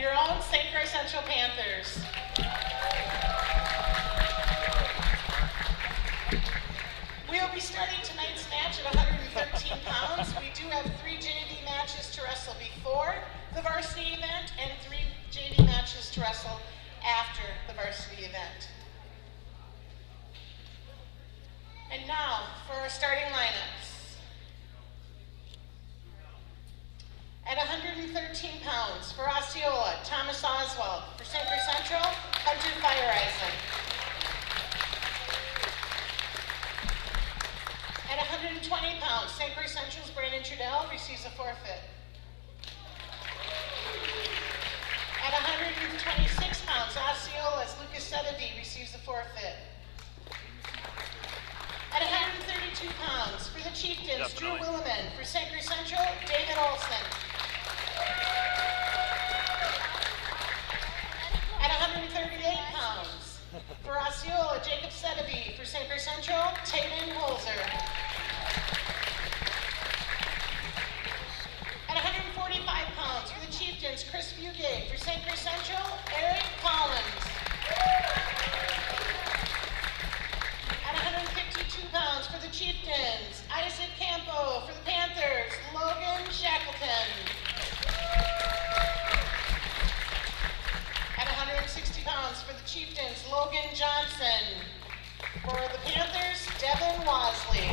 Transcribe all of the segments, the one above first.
your own St. Croix Central Panthers. We will be starting tonight's match at 113 pounds. We do have 3 JV matches to wrestle before the varsity event and 3 JV matches to wrestle after the varsity event. And now for our starting lineups. At 113 pounds for Osceola, Thomas Oswald. For St. Croix Central, Hunter Fireisen. At 120 pounds, St. Croix Central's Brandon Trudell receives a forfeit. At 126 pounds, Osceola's Lucas Sedeby receives a forfeit. At 132 pounds, for the Chieftains, Drew Williman. For St. Croix Central, David Olson. At 138 pounds, for Osceola, Jacob Sedeby. For St. Croix Central, Taylor Holzer. At 145 pounds, for the Chieftains, Chris Bugay. For St. Croix Central, Eric Collins. At 152 pounds, for the Chieftains, Isaac Campo. For the Panthers, Logan Shackleton. At 160 pounds, for the Chieftains, Logan Johnson. For the Panthers, Devin Wasley.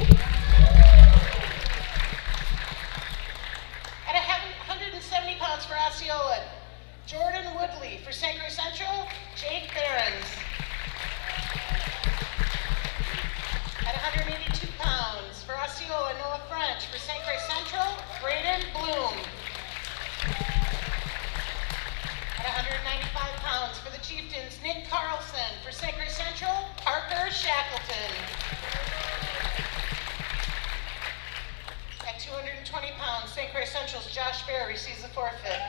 At 170 pounds for Osceola, Jordan Woodley. For St. Croix Central, Jake Behrens. At 182 pounds for Osceola, Noah French. For St. Croix Central, Braden Bloom. At 195 pounds for the Chieftains, Nick Carlson. For St. Croix Central, Parker Shackleton. At 220 pounds, St. Croix Central's Josh Bear receives a forfeit.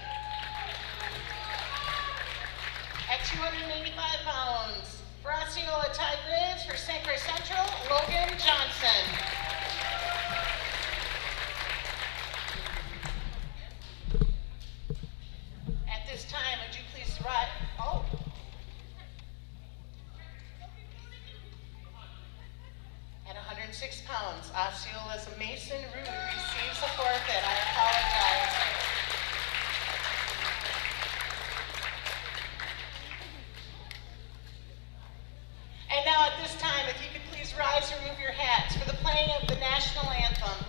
At 285 pounds, for Osceola, Ty Graves. For St. Croix Central, Logan Johnson. At this time, would you please rise? Oh. At 106 pounds, Osceola's Mason Rude receives a forfeit. I apologize. And now at this time, if you could please rise and remove your hats for the playing of the national anthem.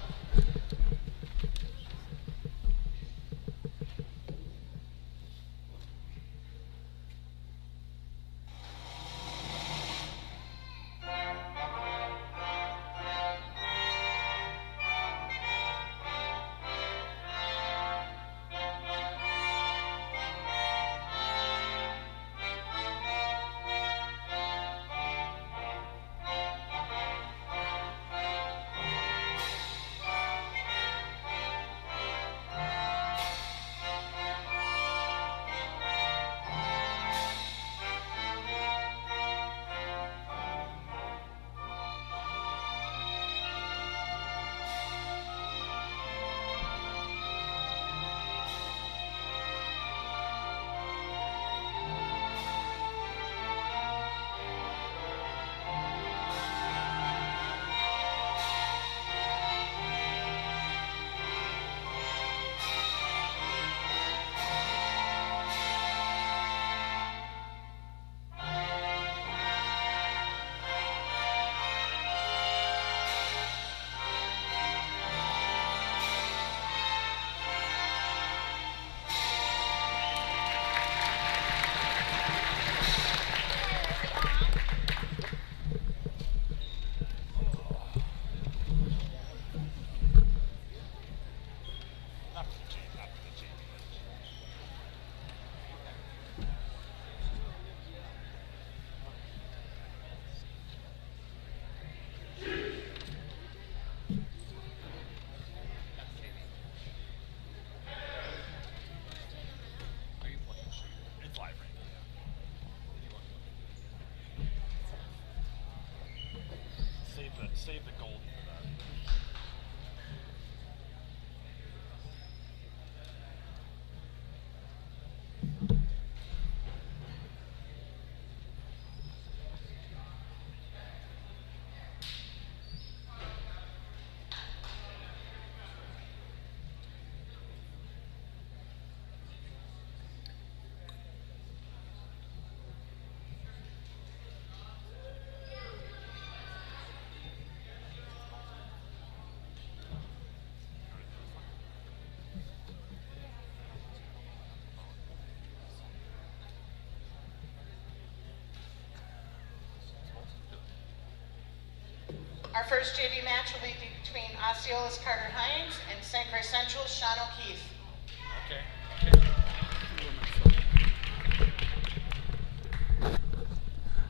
Our first JV match will be between Osceola's Carter Hines and St. Croix Central's Sean O'Keefe.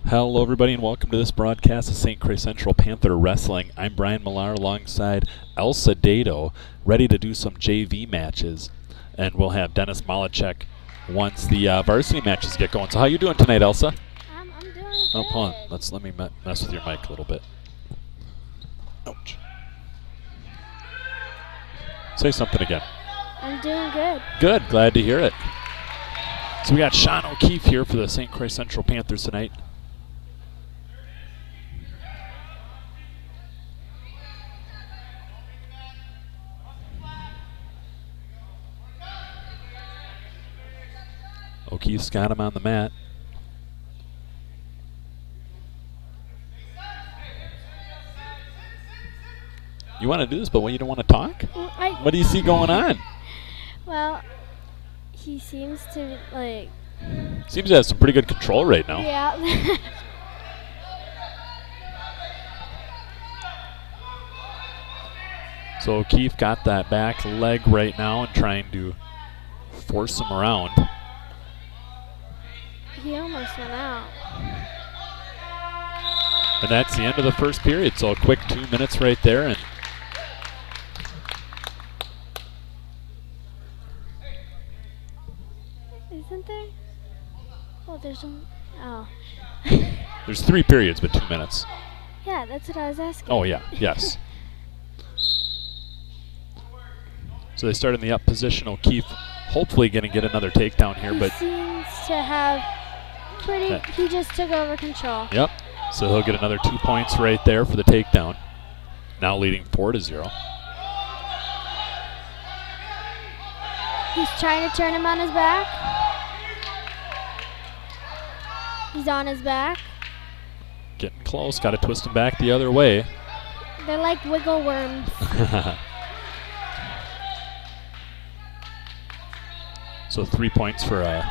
Hello everybody and welcome to this broadcast of St. Croix Central Panther Wrestling. I'm Brian Millar alongside Elsa Dato, ready to do some JV matches. And we'll have Dennis Malachek once the varsity matches get going. So how you doing tonight, Elsa? I'm doing good. Oh, hold on. Let me mess with your mic a little bit. Ouch. Say something again. I'm doing good. Good. Glad to hear it. So we got Sean O'Keefe here for the St. Croix Central Panthers tonight. O'Keefe's got him on the mat. You want to do this, but you don't want to talk? What do you see going on? Well, he seems to, Seems to have some pretty good control right now. Yeah. So O'Keefe got that back leg right now and trying to force him around. He almost went out. And that's the end of the first period. So a quick 2 minutes right there. And isn't there? Oh, there's one. Oh. there's 3 periods, but 2 minutes. Yeah, that's what I was asking. Oh, yeah. Yes. So they start in the up position. O'Keefe hopefully going to get another takedown here, but he seems to have he just took over control. Yep. So he'll get another 2 points right there for the takedown. Now leading 4-0. He's trying to turn him on his back. He's on his back. Getting close. Got to twist him back the other way. They're like wiggle worms. So 3 points for a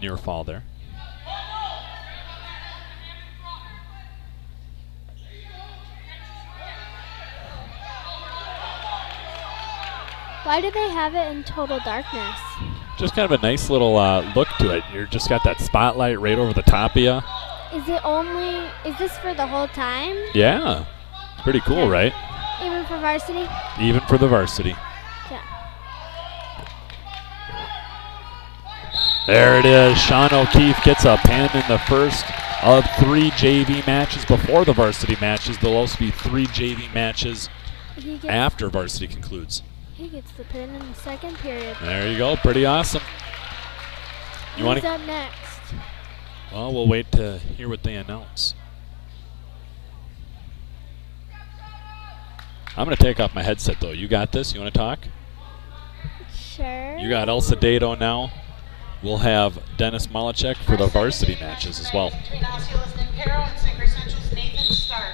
near fall there. Why do they have it in total darkness? Just kind of a nice little look to it. You just got that spotlight right over the top of you. Is this for the whole time? Yeah. It's pretty cool, right? Even for varsity? Even for the varsity. Yeah. There it is. Sean O'Keefe gets a pin in the first of 3 JV matches before the varsity matches. There'll also be 3 JV matches after varsity concludes. He gets the pin in the second period. There you go. Pretty awesome. Who's up next? Well, we'll wait to hear what they announce. I'm going to take off my headset, though. You got this? You want to talk? Sure. You got Elsa Dato now. We'll have Dennis Malachek for the varsity matches as well. Between Osceola's Nick Caro and St. Croix Central's Nathan Stark.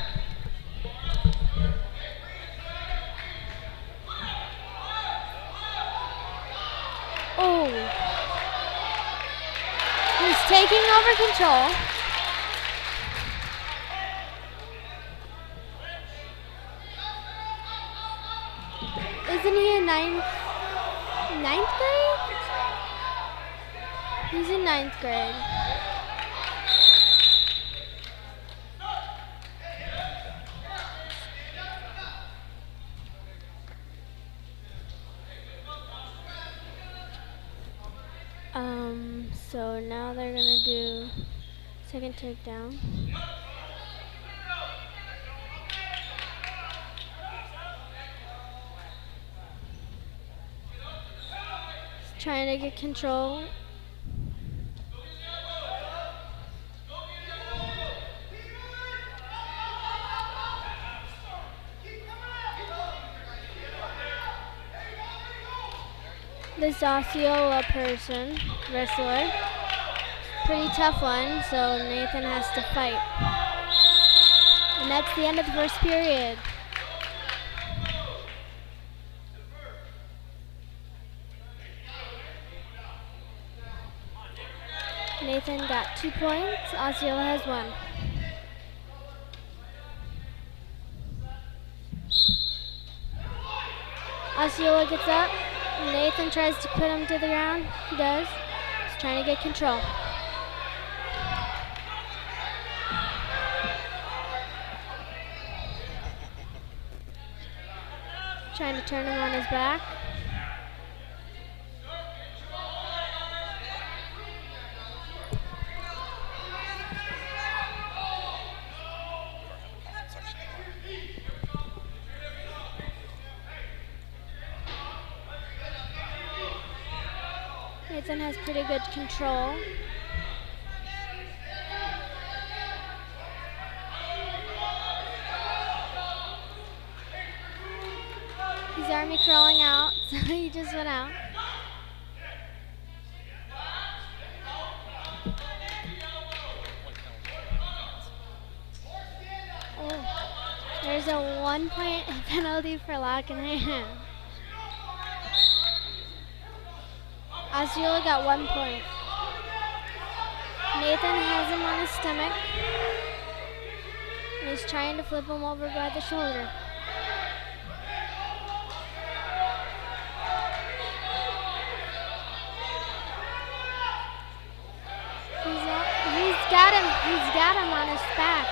Oh. He's taking over control. Isn't he in ninth grade? He's in 9th grade. So now they're gonna do second takedown. He's trying to get control. This Osceola wrestler, pretty tough one, so Nathan has to fight. And that's the end of the first period. Nathan got 2 points, Osceola has 1. Osceola gets up. Nathan tries to put him to the ground. He does. He's trying to get control. Trying to turn him on his back. Nathan has pretty good control. He's army crawling out, so he just went out. Oh, there's a 1-point penalty for locking hand. Osceola got 1 point. Nathan has him on his stomach. And he's trying to flip him over by the shoulder. He's got him on his back.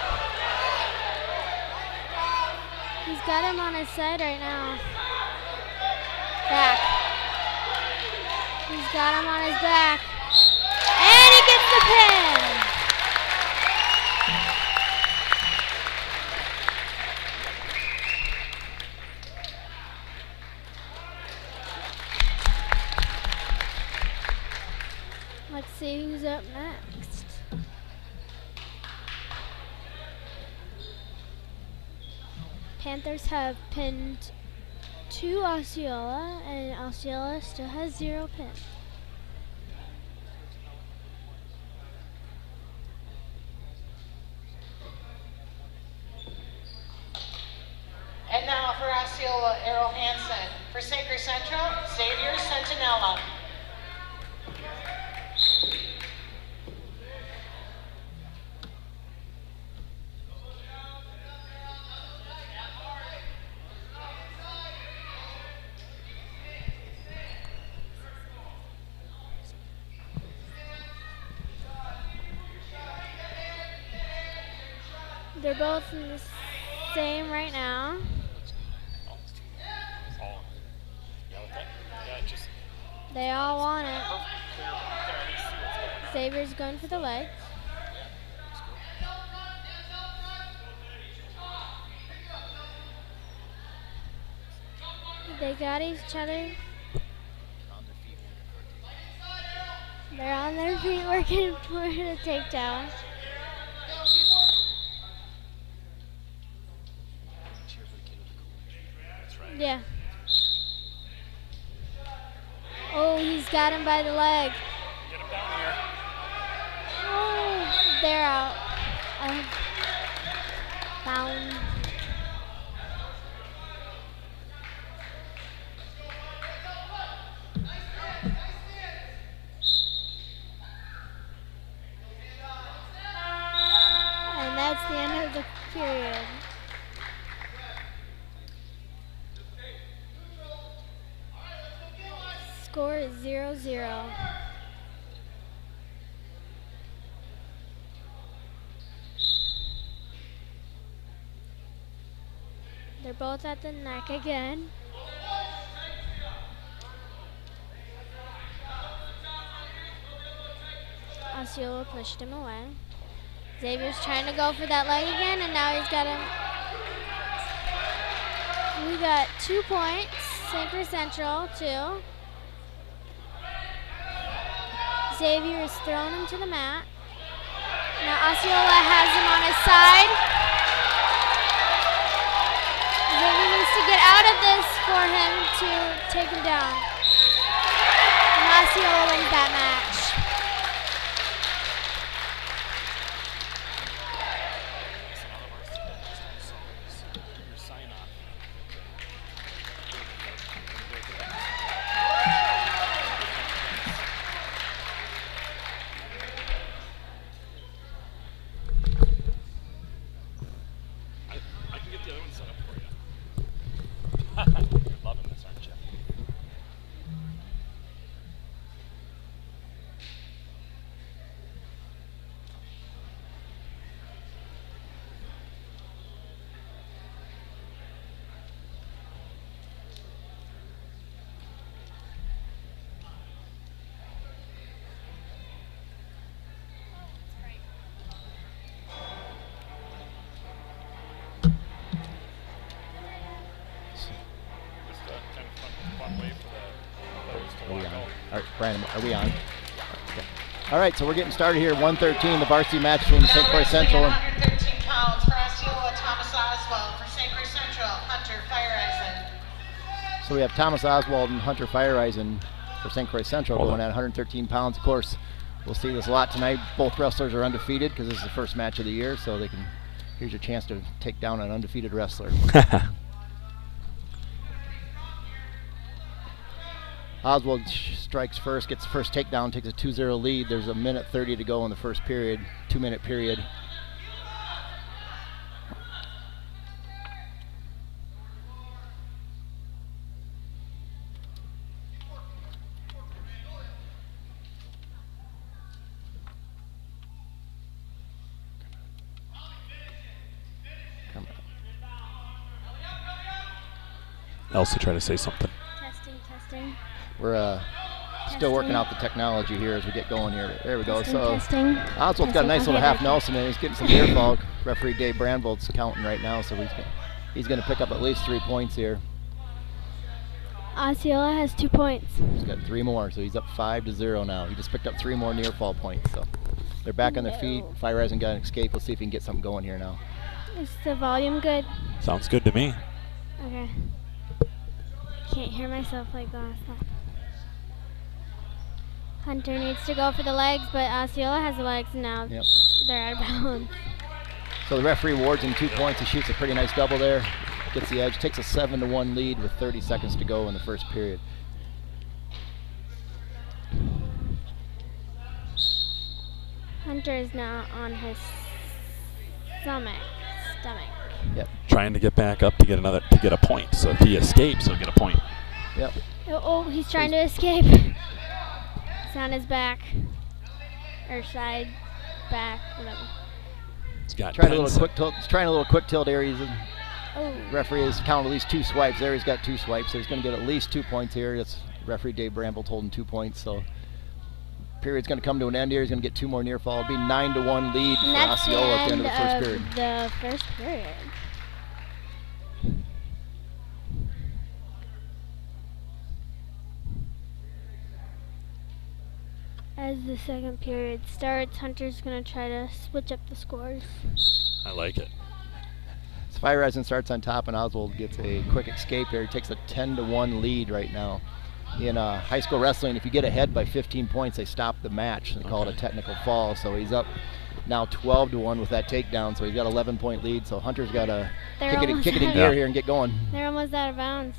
He's got him on his side right now. Back. He's got him on his back. And he gets the pin. Let's see who's up next. Panthers have pinned 2 Osceola, and Osceola still has 0 pins. And now for Osceola, Errol Hansen. For Sacred Central, Xavier Centinella. They're both in the same right now. They all want it. Xavier's going for the leg. They got each other. They're on their feet working for the takedown. Yeah. Oh, he's got him by the leg. Get him down here. Oh, they're out. Down. And that's the end of the period. Score is 0-0. They're both at the neck again. Osceola pushed him away. Xavier's trying to go for that leg again, and now he's got him. We got 2 points. Sacred Central, 2. Xavier is throwing him to the mat. Now Osceola has him on his side. Xavier needs to get out of this for him to take him down. And Osceola wins that match. Loving this, aren't you? Brian, are we on? Okay. All right, so we're getting started here. 113, the varsity match between St. Croix Central. 113 pounds for Osceola, Thomas Oswald. For St. Croix Central, Hunter Fireisen. So we have Thomas Oswald and Hunter Fireisen for St. Croix Central going at 113 pounds. Of course, we'll see this a lot tonight. Both wrestlers are undefeated because this is the first match of the year, so they can. Here's your chance to take down an undefeated wrestler. Oswald strikes first, gets the first takedown, takes a 2-0 lead. There's a minute 30 to go in the first period, 2-minute period. Elsie trying to say something. Testing. We're still working out the technology here as we get going here. There we go. So Testing. Oswald's got a nice little half Nelson and he's getting some near fall. Referee Dave Brandvold's counting right now, so he's going to pick up at least 3 points here. Osceola has 2 points. He's got 3 more, so he's up 5-0 now. He just picked up 3 more near fall points. So they're back on their feet. Fireisen got an escape. Let's see if he can get something going here now. Is the volume good? Sounds good to me. Okay. Can't hear myself like last time. Hunter needs to go for the legs, but Osceola has the legs now. Yep. They're out of bounds. So the referee awards him 2 points. He shoots a pretty nice double there. Gets the edge. Takes a 7-1 lead with 30 seconds to go in the first period. Hunter is now on his stomach. Yep. Trying to get back up to get a point. So if he escapes, he'll get a point. Yep. Oh, he's trying to escape. He's on his back. Or side, back, whatever. He's got trying a little quick tilt. He's trying a little quick tilt there. Oh. Referee has counted at least 2 swipes. There he's got 2 swipes, so he's going to get at least 2 points here. That's referee Dave Bramble told him 2 points. So period's going to come to an end here. He's going to get 2 more near fall. It'll be 9-1 lead for Osceola at the end of the first period. The first period. As the second period starts, Hunter's going to try to switch up the scores. I like it. So Fireisen starts on top, and Oswald gets a quick escape here. He takes a 10-1 lead right now. In high school wrestling, if you get ahead by 15 points, they stop the match. They call it a technical fall. So he's up now 12-1 with that takedown. So he's got 11-point lead. So Hunter's got to kick it in gear here and get going. They're almost out of bounds.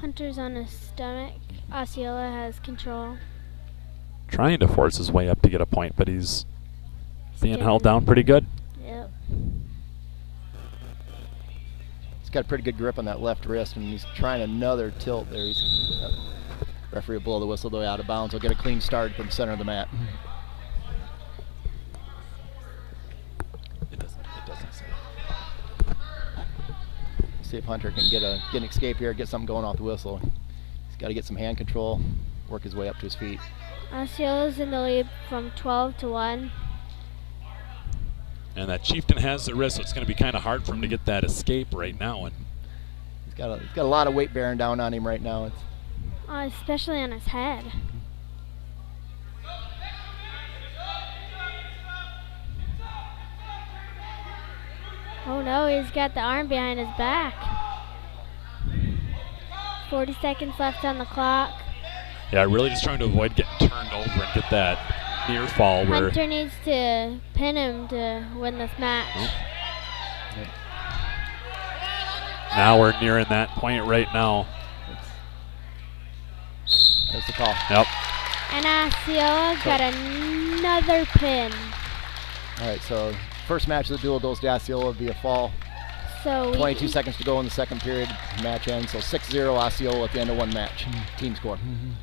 Hunter's on his stomach. Osceola has control. Trying to force his way up to get a point, but he's being held down pretty good. Yep. He's got a pretty good grip on that left wrist, and he's trying another tilt there. Referee will blow the whistle, though, out of bounds. He'll get a clean start from the center of the mat. It doesn't say. See if Hunter can get an escape here, get something going off the whistle. He's got to get some hand control, work his way up to his feet. Osceola's in the lead from 12-1. And that Chieftain has the wrist, so it's going to be kind of hard for him to get that escape right now. And he's got a lot of weight bearing down on him right now. Especially on his head. Oh no, he's got the arm behind his back. 40 seconds left on the clock. yeah, really just trying to avoid getting turned over and get that near fall where Hunter needs to pin him to win this match. Oh. Yep. Now we're nearing that point right now. That's the call. Yep. And Osceola got another pin. All right, so first match of the duel goes to Osceola via fall. So 22 seconds to go in the second period. Match ends. So 6-0 Osceola at the end of one match. Team score.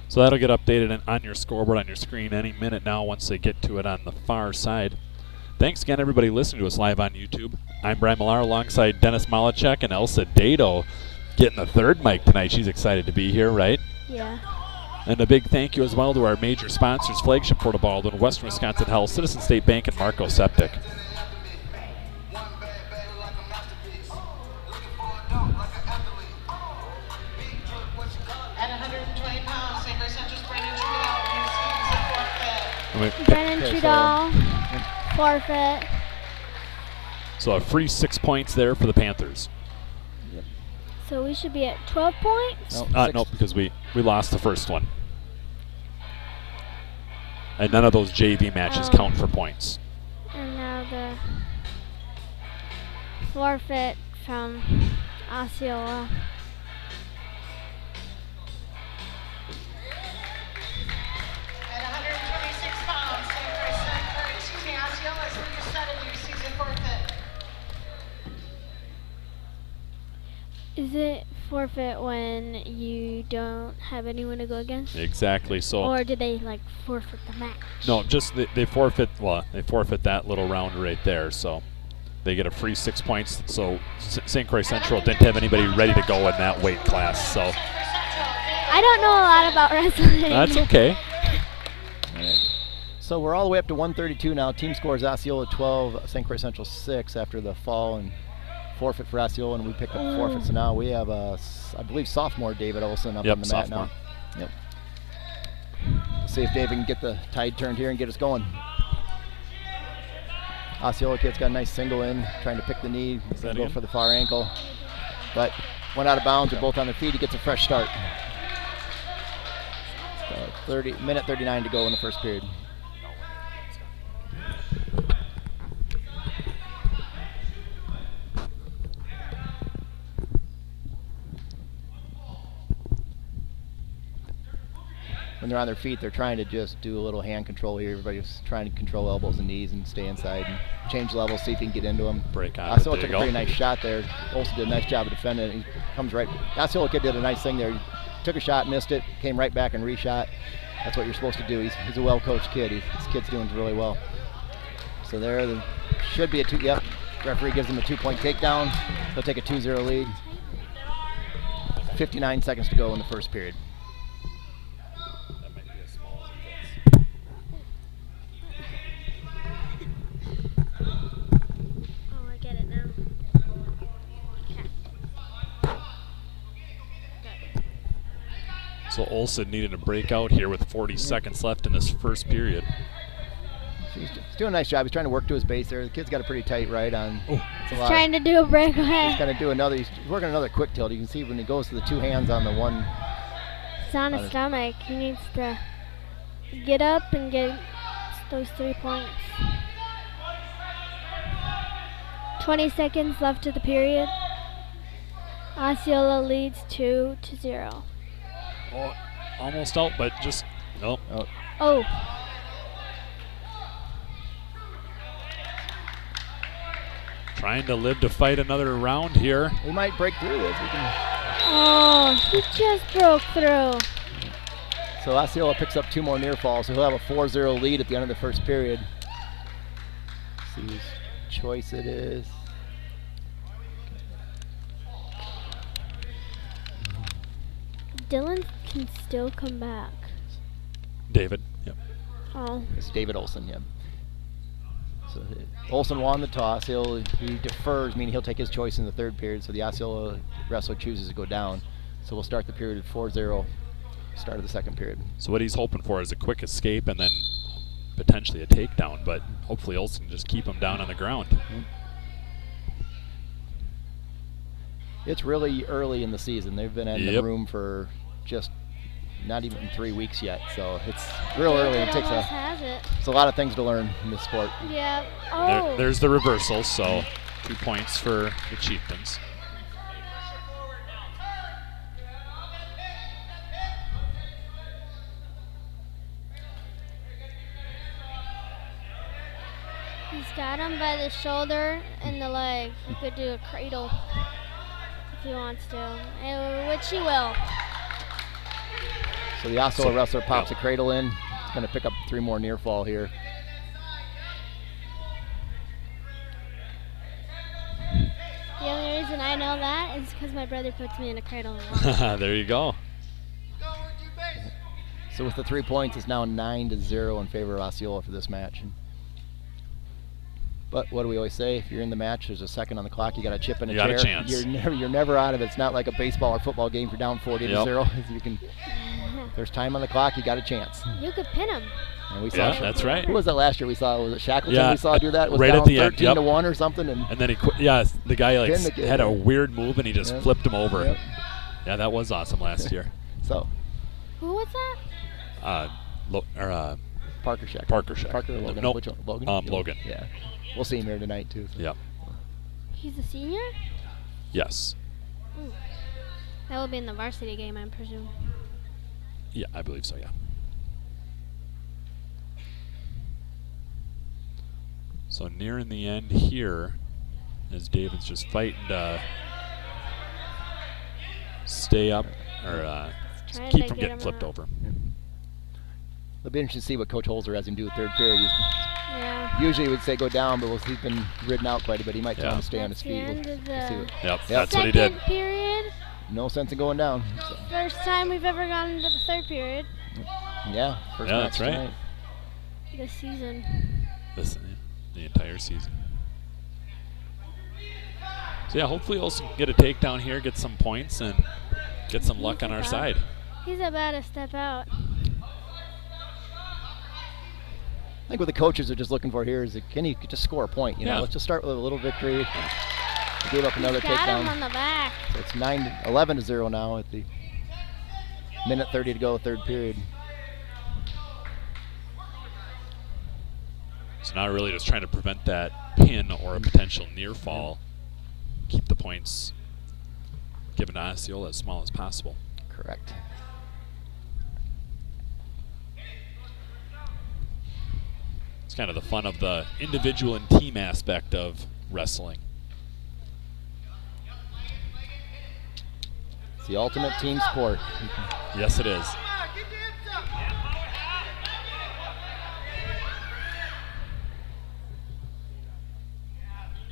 So that'll get updated on your scoreboard on your screen any minute now once they get to it on the far side. Thanks again, everybody listening to us live on YouTube. I'm Brian Millar alongside Dennis Malachek and Elsa Dado getting the third mic tonight. She's excited to be here, right? yeah. And a big thank you as well to our major sponsors, Flagship Porta Baldwin, Western Wisconsin Health, Citizen State Bank, and Marco Septic. Brennan Trudell, forfeit. So a free 6 points there for the Panthers. Yep. So we should be at 12 points? No, because we lost the first one. And none of those JV matches count for points. And now the forfeit from Osceola. At 126 pounds, Osceola's league is set a new season forfeit. Is it forfeit when you don't have anyone to go against? Exactly. So. Or did they like forfeit the match? No, just they forfeit. Well, they forfeit that little round right there. So they get a free 6 points. So St. Croix Central didn't have anybody ready to go in that weight class. So I don't know a lot about wrestling. that's okay. All right. So we're all the way up to 132 now. Team scores Osceola 12, St. Croix Central 6 after the fall and forfeit for Osceola, and we picked up the forfeit. So now we have, I believe, sophomore David Olson up on the mat now. Yep. Let's see if David can get the tide turned here and get us going. Osceola kid's got a nice single in, trying to pick the knee. He's going to go for the far ankle. But went out of bounds. They're both on their feet. He gets a fresh start. So minute 39 to go in the first period. When they're on their feet, they're trying to just do a little hand control here. Everybody's trying to control elbows and knees and stay inside and change levels, see if he can get into them. Break on. Osceola took a pretty nice shot there. Olsen did a nice job of defending it. He comes right. Osceola kid did a nice thing there. He took a shot, missed it, came right back and reshot. That's what you're supposed to do. He's a well-coached kid. This kid's doing really well. So there should be a two. Yep. Referee gives him a 2-point takedown. He'll take a 2-0 lead. 59 seconds to go in the first period. So Olsen needed a breakout here with 40 seconds left in this first period. He's doing a nice job. He's trying to work to his base there. The kid's got a pretty tight right on. He's trying to do a breakaway. He's going to do another. He's working another quick tilt. You can see when he goes to the two hands on the one. He's on his stomach. He needs to get up and get those 3 points. 20 seconds left of the period. Osceola leads 2-0. Oh, almost out, but just nope. Oh. Trying to live to fight another round here. He might break through this. Oh, he just broke through. So Osceola picks up 2 more near falls, so he'll have a 4-0 lead at the end of the first period. See whose choice it is. Dylan can still come back. David. Yep. Oh. It's David Olsen, yeah. So Olsen won the toss. He defers, meaning he'll take his choice in the third period. So the Osceola wrestler chooses to go down. So we'll start the period at 4-0. Start of the second period. So what he's hoping for is a quick escape and then potentially a takedown, but hopefully Olsen can just keep him down on the ground. It's really early in the season. They've been in the room for just not even 3 weeks yet, so it's real early. It takes it's a lot of things to learn in this sport. Yeah. Oh. There's the reversal, so 2 points for the Chieftains. He's got him by the shoulder and the leg. He could do a cradle if he wants to, which he will. So the Osceola wrestler pops a cradle in. He's going to pick up 3 more near fall here. The only reason I know that is because my brother puts me in a cradle. There you go. So with the 3 points, it's now 9-0 in favor of Osceola for this match. But what do we always say? If you're in the match, there's a second on the clock, you got a chip in a chair. You got a chance. You're never out of it. It's not like a baseball or football game. If you're down 40-0, you can. There's time on the clock. You got a chance. You could pin him. And we saw that's right. Who was that last year? We saw was it Shackleton? Yeah, we saw do that. It was right down at the end. 13-1 or something. And then he quit. Yeah, the guy like had a weird move and he just flipped him over. Yep. Yeah, that was awesome last year. So. Who was that? Parker Shackleton. Parker Shackleton. Parker or Logan? Nope. Which one? Logan. Logan. Yeah. We'll see him here tonight too. So. Yep. He's a senior? Yes. Ooh. That will be in the varsity game, I presume. Yeah, I believe so, yeah. So nearing the end here, as David's just fighting to stay up, or keep from getting flipped over. It'll be interesting to see what Coach Holzer has him do third period. Yeah. Usually he would say go down, but he's been ridden out quite a bit. He might tell him to stay on his feet. That's what he did. Period. No sense in going down. So. First time we've ever gone into the third period. Yeah, first match that's right. tonight. This season. The entire season. So yeah, hopefully Olsen can get a takedown here, get some points, and get some luck on our side. He's about to step out. I think what the coaches are just looking for here is, can he just score a point? You know, let's just start with a little victory. He gave up another takedown. Got him on the back. So it's 11-0 now at the minute 30 to go, third period. So now really just trying to prevent that pin or a potential near fall. Keep the points given to Osceola as small as possible. Correct. It's kind of the fun of the individual and team aspect of wrestling. It's the ultimate team sport. Yes, it is.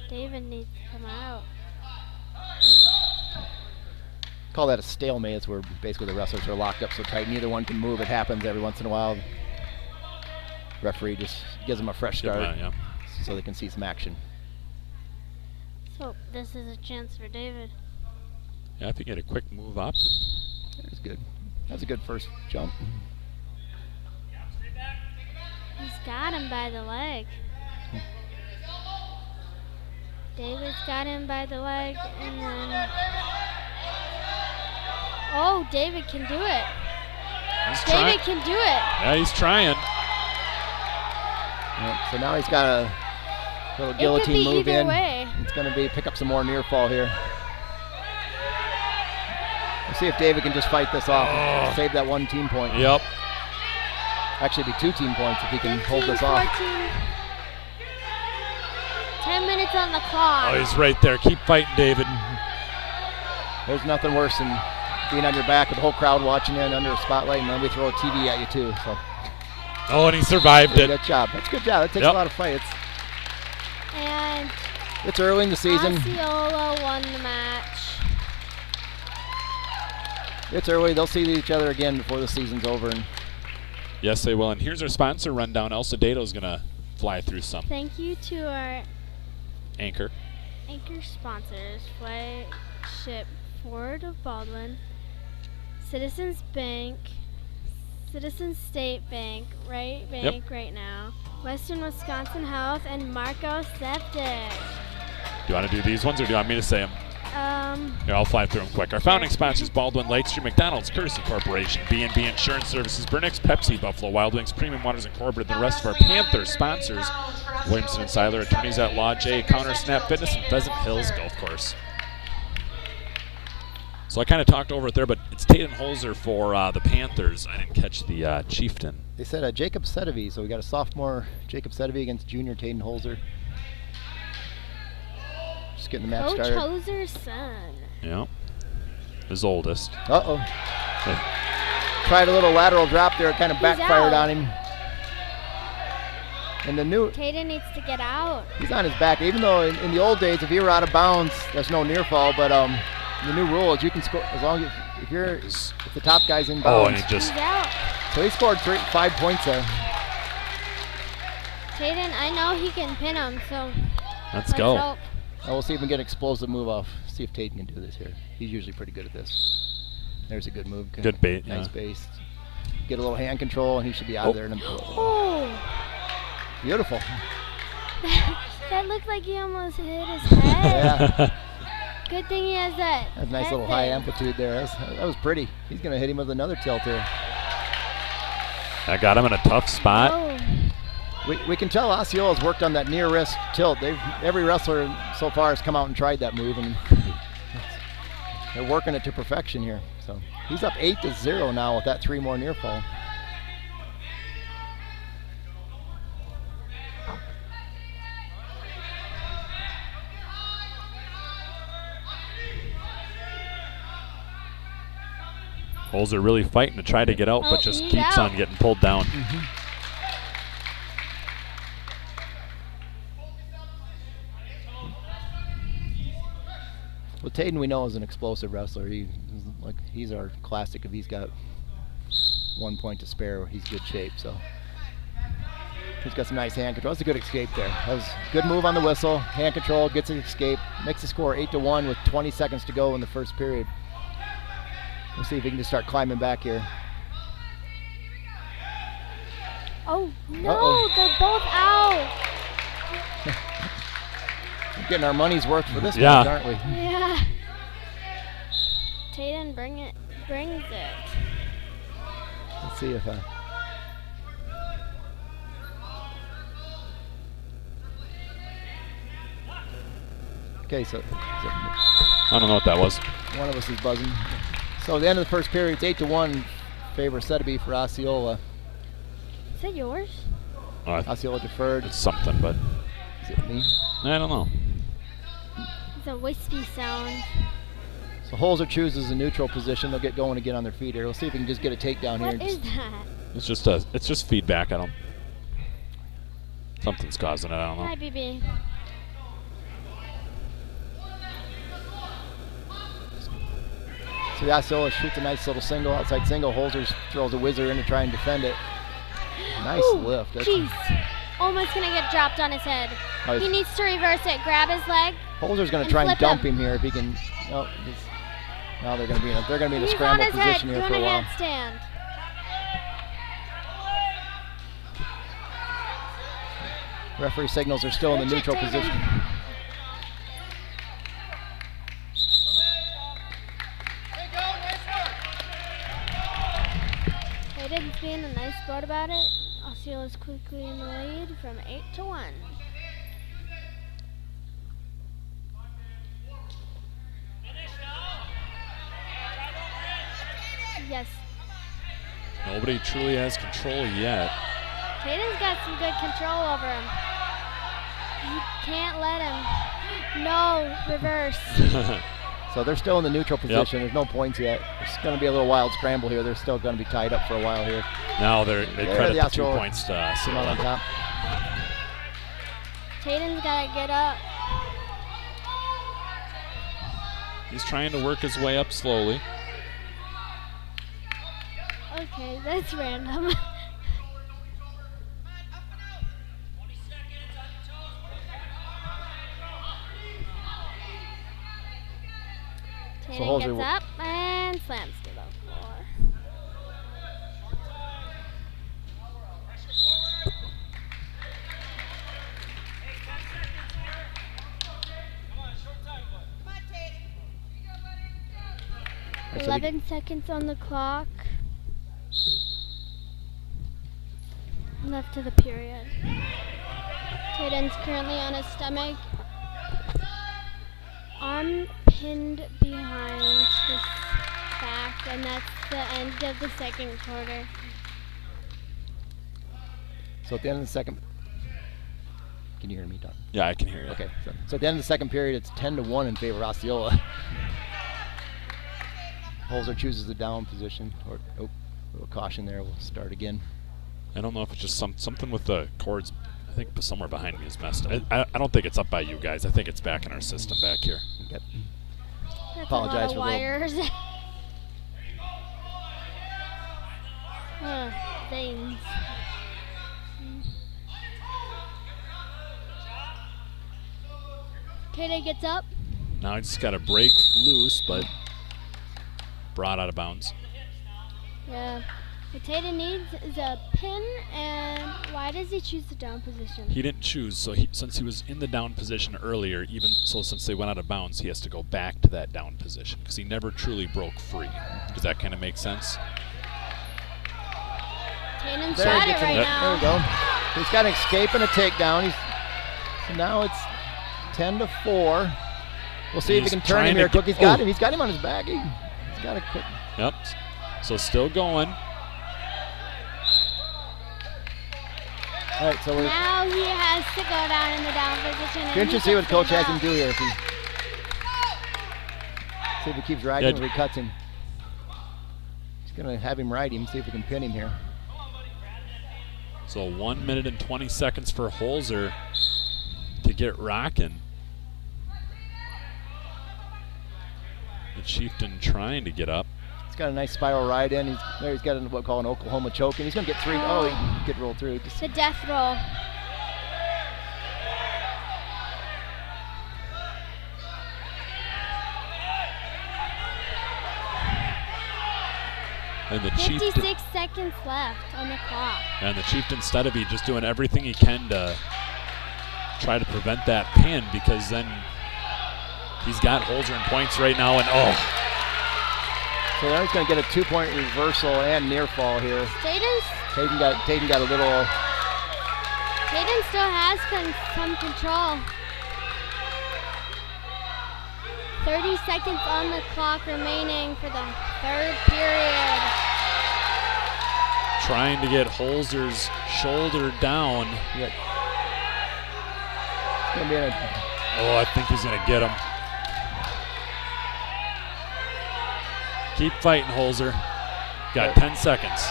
David needs to come out. Call that a stalemate. It's where basically the wrestlers are locked up so tight, neither one can move. It happens every once in a while. Referee just gives them a fresh start so they can see some action. So this is a chance for David. Yeah, if you get a quick move up. That was good. That was a good first jump. He's got him by the leg. David's got him by the leg, and then... Oh, David can do it. David can do it. Yeah, he's trying. Yep, so now he's got a little guillotine move in. Way. It's going to be pick up some more near fall here. We'll see if David can just fight this off. Save that one team point. Yep. Actually, it'd be 2 team points if he can hold this off. 10 minutes on the clock. Oh, he's right there. Keep fighting, David. There's nothing worse than being on your back with the whole crowd watching you and under a spotlight, and then we throw a TV at you too. So. Oh, and he survived it. Good job. That's a good job. That takes a lot of fights. And it's early in the season. Osceola won the match. It's early. They'll see each other again before the season's over. And yes, they will. And here's our sponsor rundown. El Sedato's going to fly through some. Thank you to our Anchor sponsors, Flagship Ford of Baldwin, Citizens Bank, Citizens State Bank, right now, Western Wisconsin Health, and Marco Septic. Do you want to do these ones, or do you want me to say them? Here, I'll fly through them quick. Our founding sponsors: Baldwin, Lightstream, McDonald's, Courtesy Corporation, B&B Insurance Services, Burnix, Pepsi, Buffalo Wild Wings, Premium Waters Incorporated, and the rest of our Panther sponsors: Williamson and Seiler, Attorneys at Law, J, Counter Snap Fitness, and Pheasant Hills Golf Course. So I kind of talked over it there, but it's Tatum Holzer for the Panthers. I didn't catch the Chieftain. They said Jacob Sedevy, so we got a sophomore Jacob Sedevy against junior Tatum Holzer. Just getting the match started. Coach Holzer's son. Yeah, his oldest. Uh-oh. Tried a little lateral drop there. It kind of backfired on him. And the new Tatum needs to get out. He's on his back. Even though in the old days, if you were out of bounds, there's no near fall. But the new rule is you can score as long as if the top guy's in bounds. Oh, and he just So he scored 5 points there. Tayden, I know he can pin him, so Let's go. hope. Now we'll see if we can get an explosive move off. See if Tayden can do this here. He's usually pretty good at this. There's a good move. Good bait, Nice yeah. base. Get a little hand control, and he should be out of there. In a Oh, Beautiful. that looked like he almost hit his head. Yeah. Good thing he has that. That's a nice head little high thing. amplitude there. That was pretty. He's going to hit him with another tilt here. I got him in a tough spot. Oh, We can tell Osceola's worked on that near wrist tilt. Every wrestler so far has come out and tried that move, and they're working it to perfection here. So he's up 8-0 now with that 3 more near fall. Holes are really fighting to try to get out, but just he's keeps out. on getting pulled down. Well, Tayden we know is an explosive wrestler. He's our classic. If he's got 1 point to spare, he's good shape. So he's got some nice hand control. That's a good escape there. That was a good move on the whistle. Hand control, gets an escape, makes the score 8-1 with 20 seconds to go in the first period. We'll see if he can just start climbing back here. oh no, Uh-oh. they're both out. We're getting our money's worth for this Yeah. match, aren't we? Yeah. Tayden brings it. Let's see if okay, so I don't know what that was. one of us is buzzing. So at the end of the first period, it's 8-1 favor Setaby for Osceola. Is that yours? Osceola deferred. It's something, but Is it me? I don't know. It's a wispy sound. So Holzer chooses a neutral position. They'll get going again on their feet here. We'll see if we can just get a takedown here. What and is just- that? It's just feedback. I don't. Something's causing it. I don't know. Hi, BB. So Osceola shoots a nice little single, outside single. Holzer throws a whizzer in to try and defend it. Nice Ooh, lift. That's- Jeez. Almost gonna get dropped on his head. Oh, He needs to reverse it. Grab his leg. Holzer's going to and try and flip dump him. him here if he can. Oh, now they're going to be in a, He's scramble on his head. position here Doing for a a while. handstand. Referee signals are still in the Switch it, neutral Tayden. position. Tayden's being a nice sport about it. Osceola's quickly in the lead from 8-1. Yes, Nobody truly has control yet. Tayden's got some good control over him. You can't let him. No, reverse. So they're still in the neutral position. There's no points yet. It's going to be a little wild scramble here. They're still going to be tied up for a while here. Now they There credit the the 2 Osceola. points to Come on Osceola. top. Tayden's got to get up. He's trying to work his way up slowly. Okay, that's random. Tayden Holzer gets will- up and slams to the floor. Right, so 11 seconds on the clock. Left to the period. Tayden's currently on his stomach. Arm pinned behind his back, and that's the end of the second quarter. So at the end of the second, can you hear me, Don? Yeah, I can hear you. Okay. So at the end of the second period, it's 10-1 in favor of Osceola. Holzer chooses the down position, or a little caution there. We'll start again. I don't know if it's just something with the cords. I think somewhere behind me is messed up. I don't think it's up by you guys. I think it's back in our system back here. Yep. That's Apologize a for lot the of wires. Things. Katie gets up. Now he just got to break loose, but brought out of bounds. Yeah. What Tatum needs is a pin, and why does he choose the down position? He didn't choose, so since he was in the down position earlier, since they went out of bounds, he has to go back to that down position because he never truly broke free. Does that kind of make sense? Tatum's got it right now. There we go. He's got an escape and a takedown. So now it's 10-4. We'll see if he can turn him here quick. He's got him. He's got him on his back. He's got a quick. Yep. So still going. All right, so now he has to go down in the down position. It's interesting to see what coach has him do here. See if he keeps riding or if he cuts him. He's going to have him ride him, see if we can pin him here. So 1 minute and 20 seconds for Holzer to get rocking. The Chieftain trying to get up. He's got a nice spiral ride in. He's got what we call an Oklahoma choke, and he's going to get 3. Oh, he can get rolled through. The death roll. And the 56 seconds left on the clock. And the Chieftain Studeby just doing everything he can to try to prevent that pin, because then he's got Holzer in points right now, and So now he's going to get a 2-point reversal and near fall here. Tatum got a little. Tatum still has some control. 30 seconds on the clock remaining for the third period. Trying to get Holzer's shoulder down. Yep. It's gonna be I think he's going to get him. Keep fighting, Holzer. Got 10 seconds.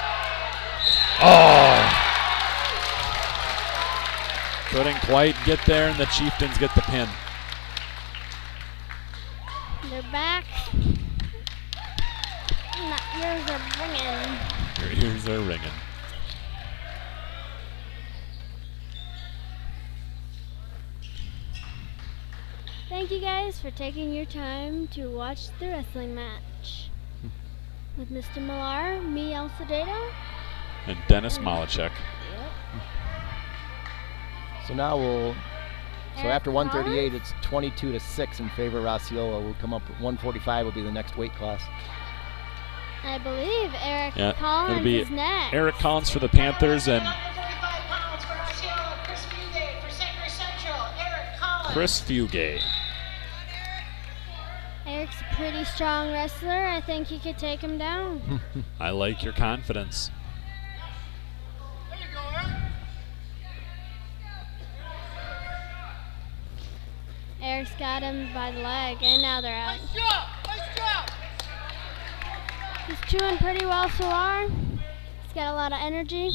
Couldn't quite get there, and the Chieftains get the pin. They're back. Ears are ringing. Your ears are ringing. Thank you guys for taking your time to watch the wrestling match. With Mr. Millar, me, Elsa Dado. And Dennis Malachek. Yep. So now so after 138, it's 22-6 in favor of Osceola. We'll come up at 145 will be the next weight class. I believe Eric Collins it'll be is next. Eric Collins for the Panthers and 145 pounds for Osceola, Chris Fugay for St. Croix Central, Eric Collins. Chris Fugay. Eric's a pretty strong wrestler. I think he could take him down. I like your confidence. There you go, Eric. Eric's got him by the leg, and now they're out. Nice job! Nice job! He's chewing pretty well so far. He's got a lot of energy.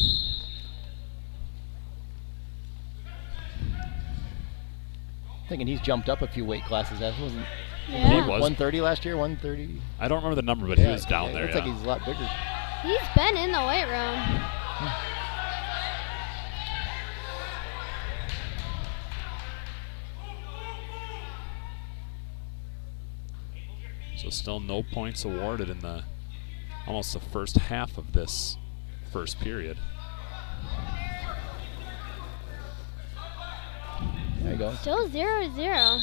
Thinking he's jumped up a few weight classes. That wasn't. Yeah. He was. 130 last year. 130. I don't remember the number, but he was down there. Looks like he's a lot bigger. He's been in the weight room. So still no points awarded in almost the first half of this first period. There you go. Still 0-0.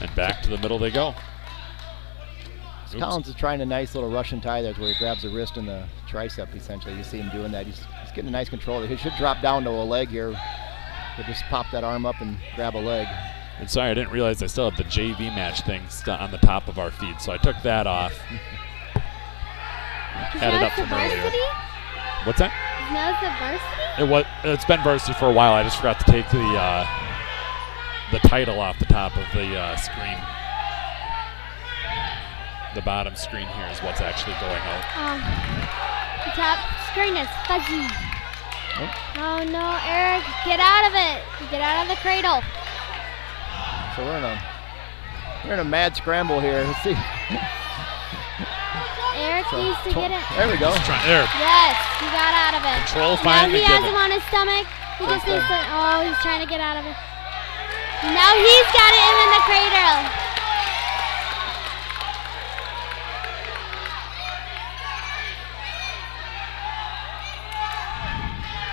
And back to the middle they go. Oops. Collins is trying a nice little Russian tie there where he grabs the wrist and the tricep, essentially. You see him doing that. He's getting a nice control. He should drop down to a leg here. He'll just pop that arm up and grab a leg. And sorry, I didn't realize I still have the JV match thing on the top of our feed, so I took that off. Had it up from earlier. What's that? Now it's the varsity? It's been varsity for a while. I just forgot to take the title off the top of the screen. The bottom screen here is what's actually going out. The top screen is fuzzy. Oh no, Eric, get out of it. Get out of the cradle. So we're in a mad scramble here. Let's see. Eric Eric needs to get it. There we go. There. Yes, he got out of it. Control Now finally he has given. him on his stomach. He just needs to, oh, he's trying to get out of it. Now he's got him in the cradle.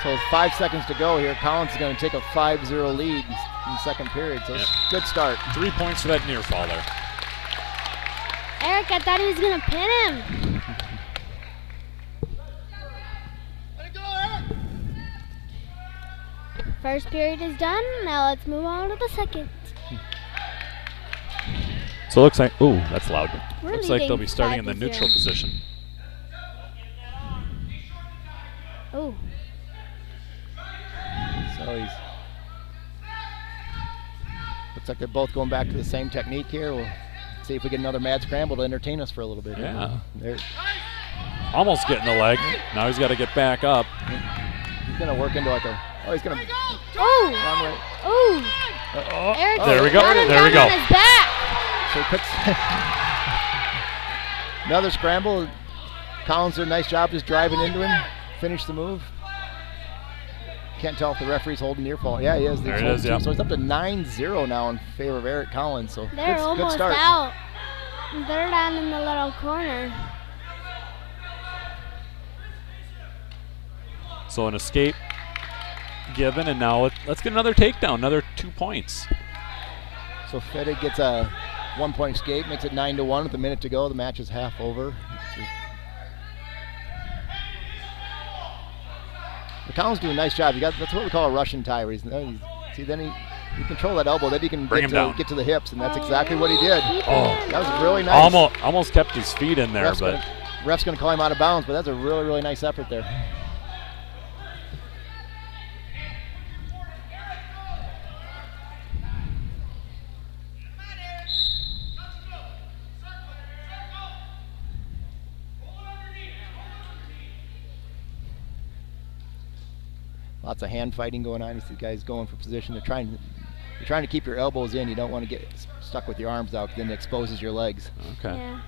So with 5 seconds to go here, Collins is going to take a 5-0 lead in the second period. So good start. 3 points for that near fall there. Eric, I thought he was going to pin him. First period is done. Now let's move on to the second. So it looks like, ooh, that's loud. We're Looks like they'll leading be starting in the 5-0. neutral position. Oh, So he's looks like they're both going back to the same technique here. We'll see if we get another mad scramble to entertain us for a little bit. Yeah. There, Almost getting the leg. Now he's got to get back up. he's going to work into like a. Oh, he's going to. oh, oh. Eric There we go. got him There we down go. on his back. So he puts another scramble. Collins did a nice job just driving into him. Finish the move. Can't tell if the referee's holding near fall. Yeah, he is. There it is, yeah. So it's up to 9-0 now in favor of Eric Collins. So They're good almost start. out. They're down in the little corner. So an escape given, and now let's get another takedown, another 2 points. So Fede gets a 1 point escape, makes it 9-1 with a minute to go. The match is half over. Collins doing a nice job. That's what we call a Russian tie. Where see, then he control that elbow, then he can Bring him down. get to the hips, and that's exactly what he did. Oh, That was really nice. almost kept his feet in there, but ref's gonna call him out of bounds, but that's a really, really nice effort there. Lots of hand fighting going on. You see guys going for position. You're trying to keep your elbows in. You don't want to get stuck with your arms out, then it exposes your legs. okay. Yeah.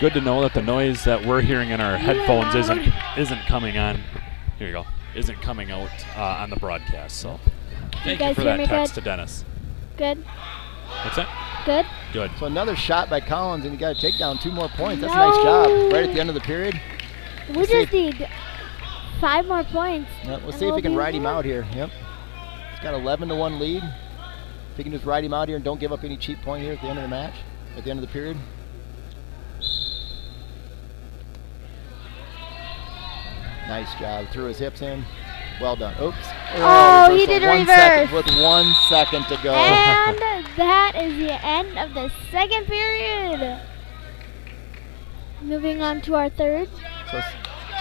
Good to know that the noise that we're hearing in our headphones isn't coming on. Here you go. Isn't coming out on the broadcast. So thank you guys for hear that me text good? to Dennis. Good. What's that? Good. Good. So another shot by Collins, and you got to take down 2 more points. That's a No. nice job right at the end of the period. We just need 5 more points. Yeah, we'll and see if we can be ride him there. out here. Yep. He's got 11-1 lead. If he can just ride him out here and don't give up any cheap point here at the end of the match, at the end of the period. Nice job. Threw his hips in. Well done. Oops. Oh, he reversal. did a 1 second reverse. with 1 second to go. And that is the end of the second period. Moving on to our third. So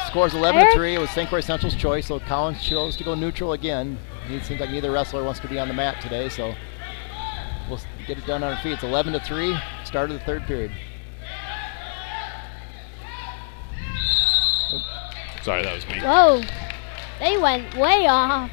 scores 11-3. It was St. Croix Central's choice, so Collins chose to go neutral again. It seems like neither wrestler wants to be on the mat today, so we'll get it done on our feet. It's 11-3, start of the third period. Sorry, that was me. Whoa. They went way off.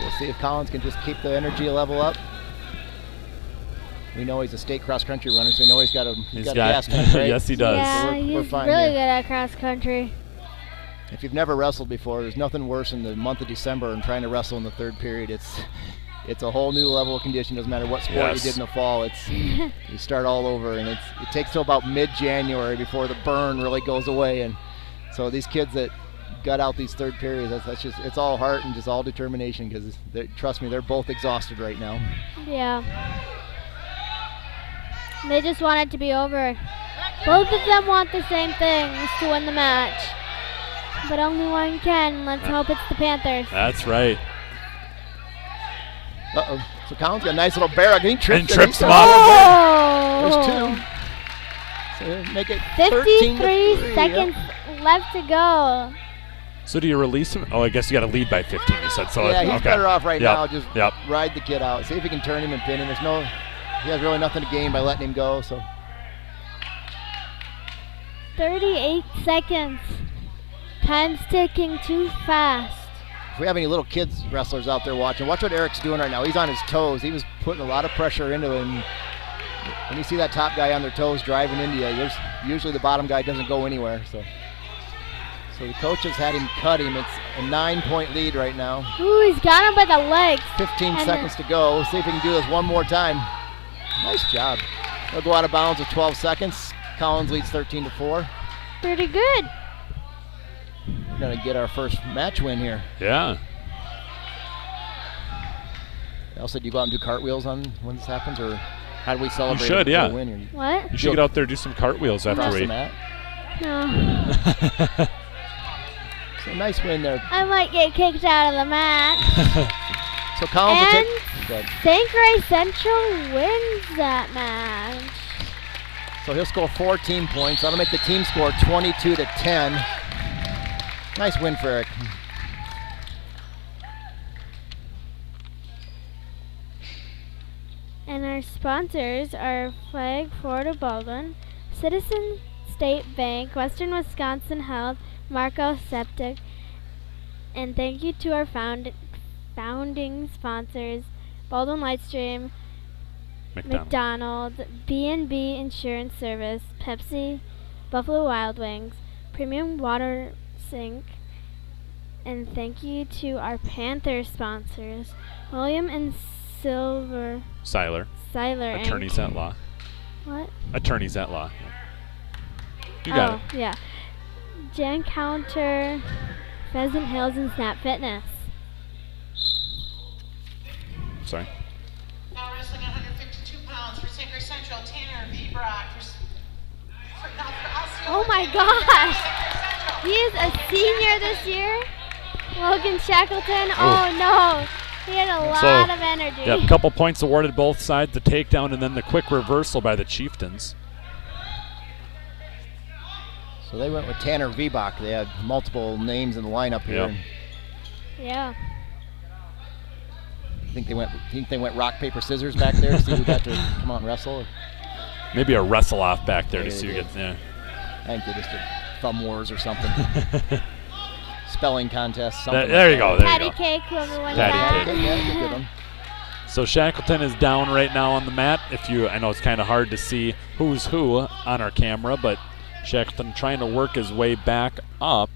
We'll see if Collins can just keep the energy level up. We know he's a state cross-country runner, so we know he's got a gas tank, right? Yes, he does. Yeah, We're he's fine really here. good at cross country. If you've never wrestled before, there's nothing worse in the month of December and trying to wrestle in the third period. It's a whole new level of condition. Doesn't matter what sport Yes. you did in the fall. You start all over, and it takes till about mid-January before the burn really goes away. And so these kids that got out these third periods, it's all heart and just all determination, because trust me, they're both exhausted right now. Yeah. They just want it to be over. Both of them want the same thing, is to win the match. But only one can. Let's hope it's the Panthers. That's right. Uh-oh. So Collins got a nice little barrel. He tripped him up. Oh! There's 2. So make it 53 seconds left to go. So do you release him? Oh, I guess you got to lead by 15, you said. So yeah, he's better off right now. Just Yep. ride the kid out. See if he can turn him and pin him. He has really nothing to gain by letting him go. So 38 seconds. Time's ticking too fast. if we have any little kids wrestlers out there watching, watch what Eric's doing right now. He's on his toes. He was putting a lot of pressure into him. When you see that top guy on their toes driving into you, usually the bottom guy doesn't go anywhere. So the coaches had him cut him. It's a 9-point lead right now. Ooh, he's got him by the legs. 15 seconds to go. We'll see if he can do this one more time. Nice job. They'll go out of bounds with 12 seconds. Collins leads 13-4. Pretty good. We're going to get our first match win here. Yeah. Elsa, do you go out and do cartwheels on when this happens, or how do we celebrate? You should, yeah. Win, or What? You should get out there and do some cartwheels after across we. the mat? No. So nice win there. I might get kicked out of the match. So Collins will take. Good. St. Croix Central wins that match. So he'll score 14 points. That'll make the team score 22-10. Nice win for Eric. And our sponsors are Flag Florida Baldwin, Citizen State Bank, Western Wisconsin Health, Marco Septic, and thank you to our founding sponsors, Baldwin Lightstream, McDonald's, B&B Insurance Service, Pepsi, Buffalo Wild Wings, Premium Water Sink, and thank you to our Panther sponsors, William and Seiler. Attorneys at law. What? Attorneys at law. You got it. Oh, yeah. Jan Counter, Pheasant Hills, and Snap Fitness. Sorry. Now wrestling 152 pounds for St. Croix Central, Tanner V. Brock. Oh my gosh! He is a senior this year. Logan Shackleton. Oh no! He had a lot of energy. Yeah, a couple points awarded both sides, the takedown and then the quick reversal by the Chieftains. So they went with Tanner Vbach. They had multiple names in the lineup here. Yep. Yeah. Think they went rock, paper, scissors back there to see who got to come out and wrestle? Maybe a wrestle off back there Yeah, to see who they gets. Yeah. I think they just did thumb wars or something. Spelling contest. Something There you like go. that. There you Patty go. cake, whoever won Patty that. cake. Yeah, good one. So Shackleton is down right now on the mat. I know it's kind of hard to see who's who on our camera, but Shackleton trying to work his way back up.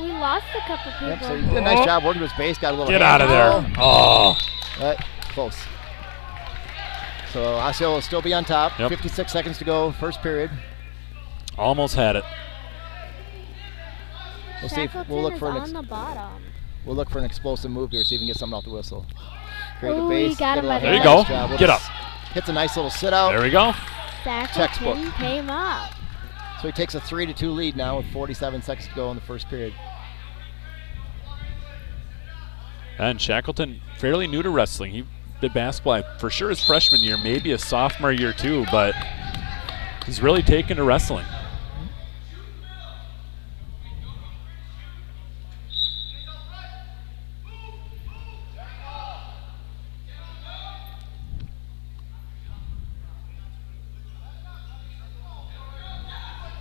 We lost a couple people. Yep, so he did a nice job working to his base. Got a little Get hand out of there. Oh. But close. So Osceola will still be on top. Yep. 56 seconds to go, first period. Almost had it. We'll see if Shackleton we'll look is for on the bottom. We'll look for an explosive move here, see if we can get something off the whistle. Create a Ooh, base. he got him by the There you leg. go. Nice job. We'll Get just- up. Hits a nice little sit out. There we go. Textbook. Shackleton came up. So he takes a 3-2 lead now with 47 seconds to go in the first period. And Shackleton, fairly new to wrestling. He did basketball for sure his freshman year, maybe a sophomore year too, but he's really taken to wrestling.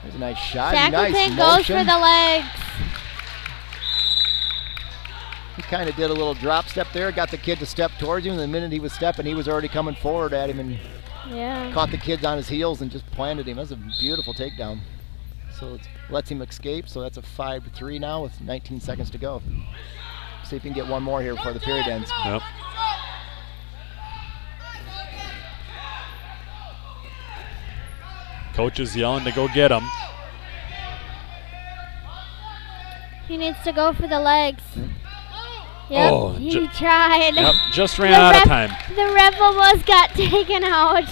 There's a nice shot. Shackleton nice goes motion. for the legs. He kind of did a little drop step there, got the kid to step towards him, and the minute he was stepping, he was already coming forward at him and Yeah. caught the kid on his heels and just planted him. That's a beautiful takedown. So it lets him escape, so that's a 5-3 now with 19 seconds to go. See if we can get one more here before the period ends. Yep. Coach is yelling to go get him. He needs to go for the legs. Yep, Oh, he tried. Yep, just ran The out of ref- time. The ref almost got taken out.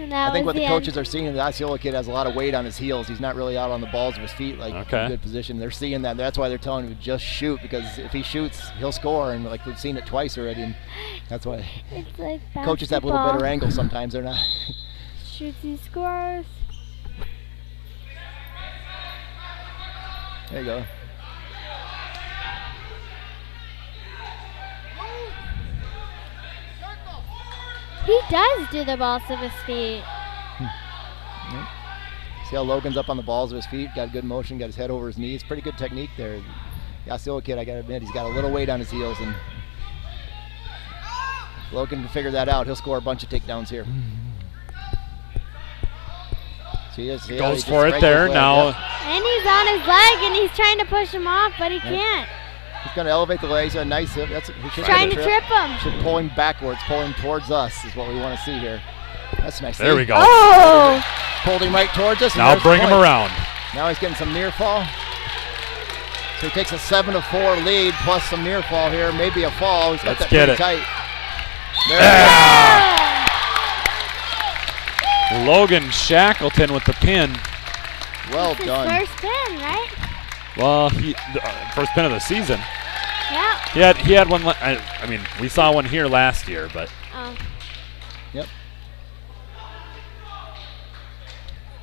And I that think was what the end. coaches are seeing, the Osceola kid has a lot of weight on his heels. He's not really out on the balls of his feet, like Okay. in good position. They're seeing that. That's why they're telling him to just shoot, because if he shoots, he'll score. And like we've seen it twice already. And that's why It's like coaches have a little better basketball. angle sometimes. They're not. Shoots, he scores. There you go. He does do the balls of his feet. Yep. See how Logan's up on the balls of his feet, got good motion, got his head over his knees. Pretty good technique there. The Osceola kid, I gotta admit, he's got a little weight on his heels, and Logan can figure that out. He'll score a bunch of takedowns here. See, He goes for it there now. Yep. And he's on his leg, and he's trying to push him off, but he can't. He's gonna elevate the legs. A nice hip. That's he should Trying to get a trip him. Should pull him backwards, pull him towards us is what we want to see here. That's nice. There we go. Oh! Pulled him right towards us. and Now there's the bring him point. around. Now he's getting some near fall. So he takes a 7-4 lead plus some near fall here, maybe a fall. He's got Let's that get pretty it. tight. There Ah! Logan Shackleton with the pin. Well It's his done. first pin, right? Well, first pin of the season. Yeah. He had one. I mean, we saw one here last year, but Oh. Yep.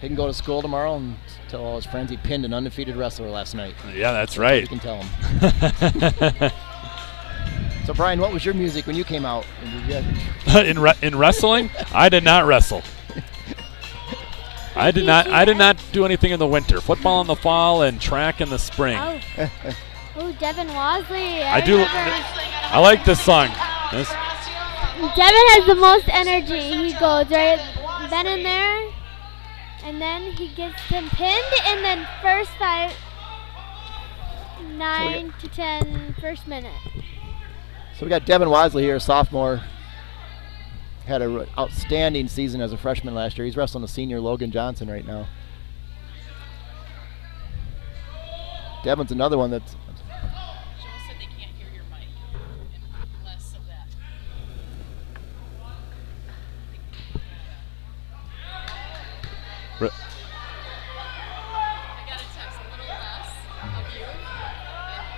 He can go to school tomorrow and tell all his friends he pinned an undefeated wrestler last night. yeah, that's You right. can tell him. So Brian, what was your music when you came out? in wrestling, I did not wrestle. I did not do anything in the winter. Football in the fall and track in the spring. Oh. Oh, Devin Wasley. I do. remember. I like this song. This, Devin has the most energy. He goes right then and there, and then he gets him pinned, and then first 9 to 10 first minute. So we got Devin Wasley here, a sophomore. Had an outstanding season as a freshman last year. He's wrestling the senior Logan Johnson right now. Devin's another one that's. Joe said they can't hear your mic. And less of that. Re- I got a text a little less of you, and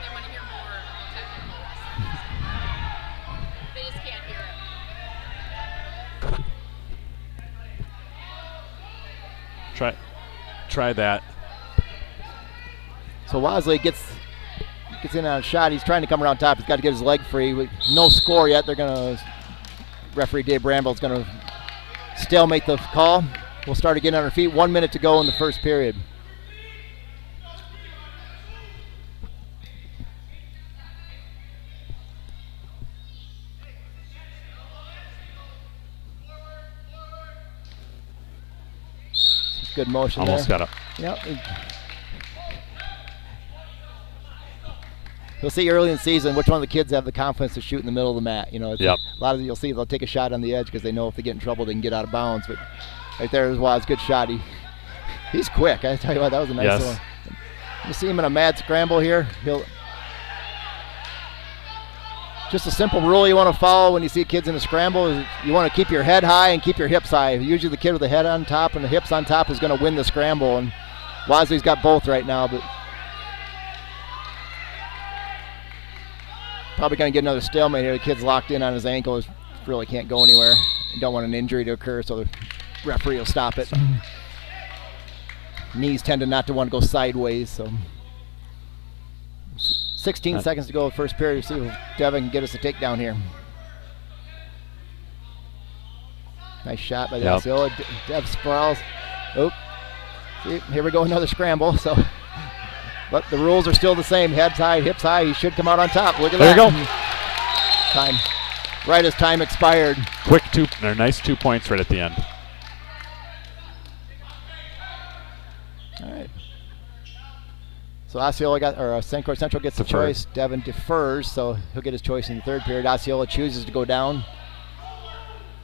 they want to hear more of the technical wrestling. They just can't hear it. try that. So Wasley gets in on a shot. He's trying to come around top. He's got to get his leg free. With no score yet. They're gonna. Referee Dave Bramble's gonna stalemate the call. We'll start again on our feet. 1 minute to go in the first period. Good motion Almost there. got up. Yep. You'll see early in the season which one of the kids have the confidence to shoot in the middle of the mat. You know, it's Yep. a lot of you'll see they'll take a shot on the edge because they know if they get in trouble they can get out of bounds. But right there is Waz, good shot. He's quick. I tell you what, that was a nice Yes. one. You see him in a mad scramble here. Just a simple rule you want to follow when you see kids in a scramble is you want to keep your head high and keep your hips high. Usually the kid with the head on top and the hips on top is going to win the scramble, and Wasley's got both right now, but probably going to get another stalemate here. The kid's locked in on his ankle, really can't go anywhere. You don't want an injury to occur, so the referee will stop it. Knees tend to not to want to go sideways, so 16 seconds to go first period. See if Devin can get us a takedown here. Nice shot by the Osceola. Dev sprawls. Oh, see, here we go, another scramble. So, but the rules are still the same. Heads high, hips high. He should come out on top. Look at There that. you go. Time, right as time expired. Quick nice 2 points right at the end. All right. So Osceola St. Croix Central gets the Defer. choice. Devin defers, so he'll get his choice in the third period. Osceola chooses to go down.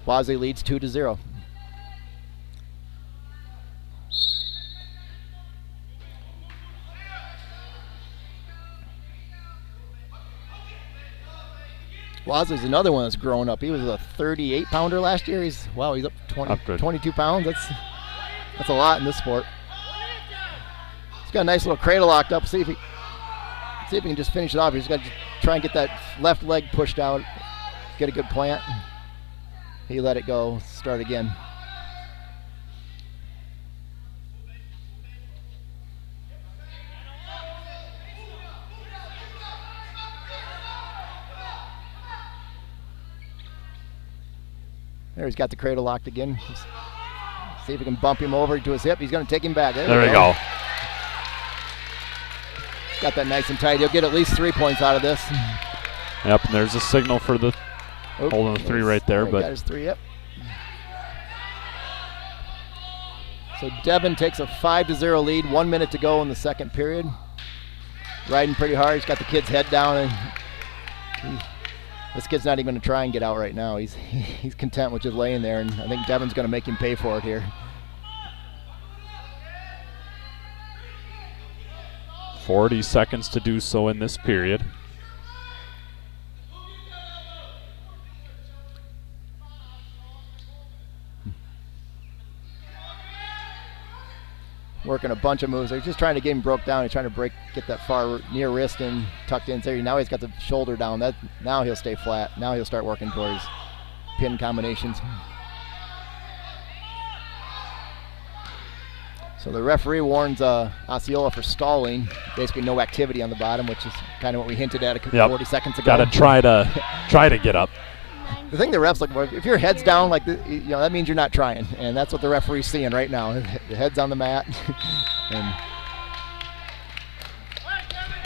Wasley leads 2-0. Bosley's another one that's grown up. He was a 38-pounder last year. He's up 22 pounds. That's a lot in this sport. He's got a nice little cradle locked up. See if he can just finish it off. He's got to try and get that left leg pushed out, get a good plant. He let it go. Start again. There, he's got the cradle locked again. See if he can bump him over to his hip. He's going to take him back. There we go. Got that nice and tight. He'll get at least 3 points out of this. Yep, and there's a signal for the holding the 3 right there. But got his 3, yep. So Devin takes a 5-0 lead. 1 minute to go in the second period. Riding pretty hard. He's got the kid's head down, and this kid's not even going to try and get out right now. He's content with just laying there, and I think Devin's going to make him pay for it here. 40 seconds to do so in this period. Working a bunch of moves. He's just trying to get him broke down. He's trying to get that far near wrist and tucked in there. Now he's got the shoulder down. Now he'll stay flat. Now he'll start working towards pin combinations. So the referee warns Osceola for stalling. Basically no activity on the bottom, which is kind of what we hinted at 40 seconds ago. Got to try to get up. The thing the refs look for, if your head's down, that means you're not trying, and that's what the referee's seeing right now. The head's on the mat.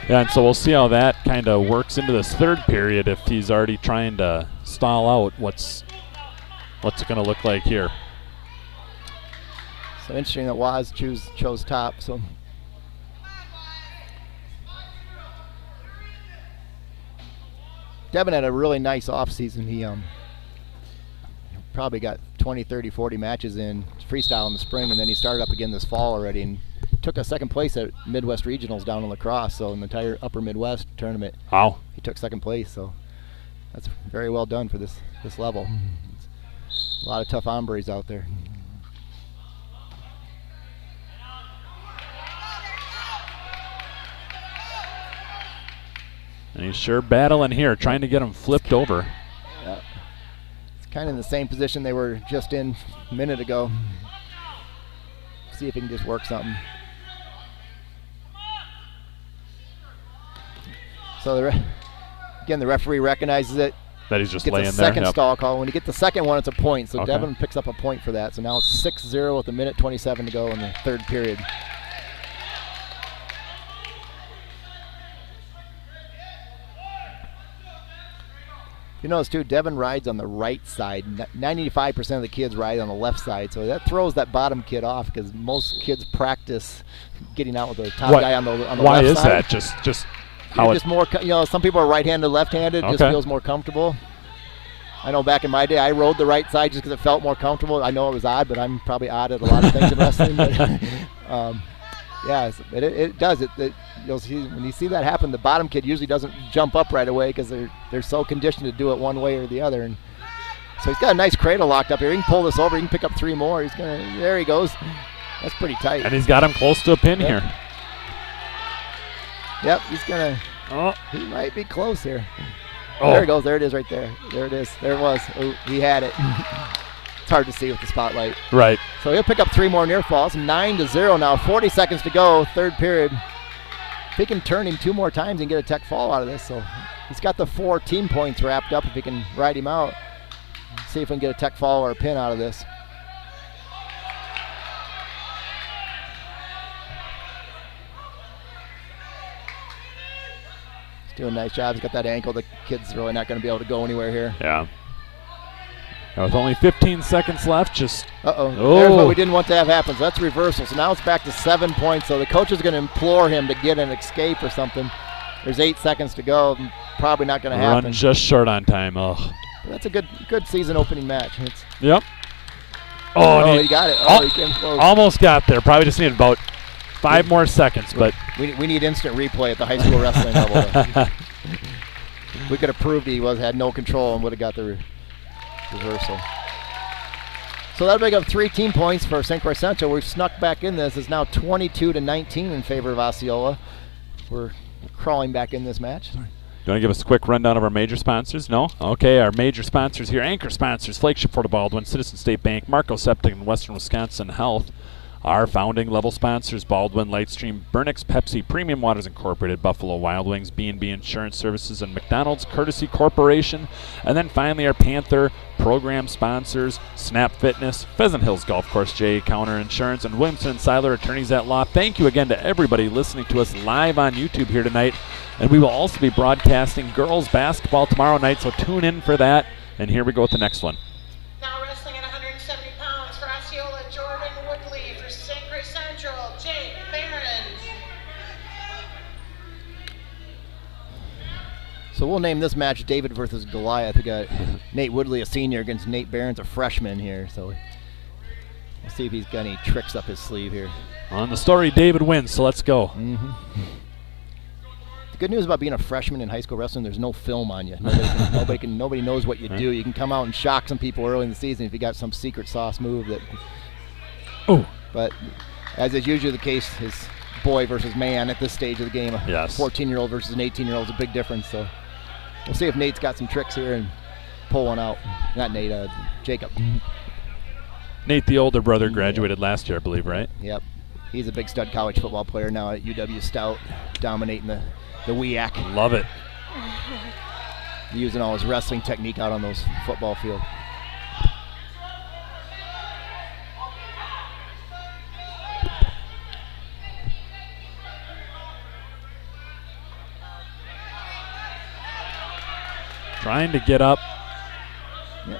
And so we'll see how that kind of works into this third period. If he's already trying to stall out, what's it going to look like here? So interesting that Waz chose top. So Devin had a really nice offseason. He probably got 20, 30, 40 matches in freestyle in the spring, and then he started up again this fall already and took a second place at Midwest Regionals down in La Crosse. So in the entire Upper Midwest tournament, wow, he took second place. So that's very well done for this level. A lot of tough hombres out there. And he's sure battling here, trying to get him flipped over. Yeah. It's kind of in the same position they were just in a minute ago. See if he can just work something. So again, the referee recognizes it. That he's just gets laying a there. second stall call. When you get the second one, it's a point. So okay. Devin picks up a point for that. So now it's 6-0 with a minute 27 to go in the third period. You notice too, Devin rides on the right side. 95% of the kids ride on the left side, so that throws that bottom kid off because most kids practice getting out with the top guy on the left side. Why is that? Just how just more. Some people are right-handed, left-handed. Just feels more comfortable. I know back in my day, I rode the right side just because it felt more comfortable. I know it was odd, but I'm probably odd at a lot of things in wrestling. But, yeah, it does. You'll see when you see that happen. The bottom kid usually doesn't jump up right away because they're so conditioned to do it one way or the other. And so he's got a nice cradle locked up here. He can pull this over. He can pick up 3 more. There he goes. That's pretty tight. And he's got him close to a pin here. Yep, he's gonna. Oh, he might be close here. Oh. There he goes. There it is, right there. There it is. There it was. Oh, he had it. It's hard to see with the spotlight. Right. So he'll pick up 3 more near falls. 9-0 now. 40 seconds to go. Third period. If he can turn him 2 more times and get a tech fall out of this, so he's got the 4 team points wrapped up. If he can ride him out, see if we can get a tech fall or a pin out of this. He's doing a nice job. He's got that ankle. The kid's really not going to be able to go anywhere here. Yeah. Now with only 15 seconds left, just... Uh-oh. There's what we didn't want to have happen. So that's reversal. So now it's back to 7 points. So the coach is going to implore him to get an escape or something. There's 8 seconds to go. Probably not going to happen. Run just short on time. Ugh. But that's a good season opening match. Yep. Oh, he got it. Oh, he came close. Almost got there. Probably just needed about 5 more seconds. But we need instant replay at the high school wrestling level. we could have proved he had no control and would have got the reversal. So that'll make up 3 team points for St. Croix Central. We've snuck back in this. It's now 22-19 in favor of Osceola. We're crawling back in this match. You want to give us a quick rundown of our major sponsors? No? Okay, our major sponsors here. Anchor sponsors, Flagship Fort Baldwin, Citizen State Bank, Marco Septic, and Western Wisconsin Health. Our founding level sponsors, Baldwin, Lightstream, Burnix, Pepsi, Premium Waters Incorporated, Buffalo Wild Wings, B&B Insurance Services, and McDonald's Courtesy Corporation. And then finally our Panther program sponsors, Snap Fitness, Pheasant Hills Golf Course, J Counter Insurance, and Williamson and Seiler Attorneys at Law. Thank you again to everybody listening to us live on YouTube here tonight. And we will also be broadcasting girls basketball tomorrow night, so tune in for that. And here we go with the next one. Now wrestling at 170 pounds for Osceola, Jordan Woodley. For St. Croix Central, Jake Behrens. So we'll name this match David versus Goliath. We got Nate Woodley, a senior, against Nate Behrens, a freshman here. So we'll see if he's got any tricks up his sleeve here. On the story, David wins, so let's go. The good news about being a freshman in high school wrestling, there's no film on you. Nobody knows what you do. You can come out and shock some people early in the season if you got some secret sauce move that. Oh. But as is usually the case, is boy versus man at this stage of the game. Yes. A 14-year-old versus an 18-year-old is a big difference. So we'll see if Nate's got some tricks here and pull one out. Not Nate, Jacob. Nate, the older brother, graduated last year, I believe, right? Yep. He's a big stud college football player now at UW Stout, dominating the WEAC. Love it. Using all his wrestling technique out on those football field. Trying to get up. Yep.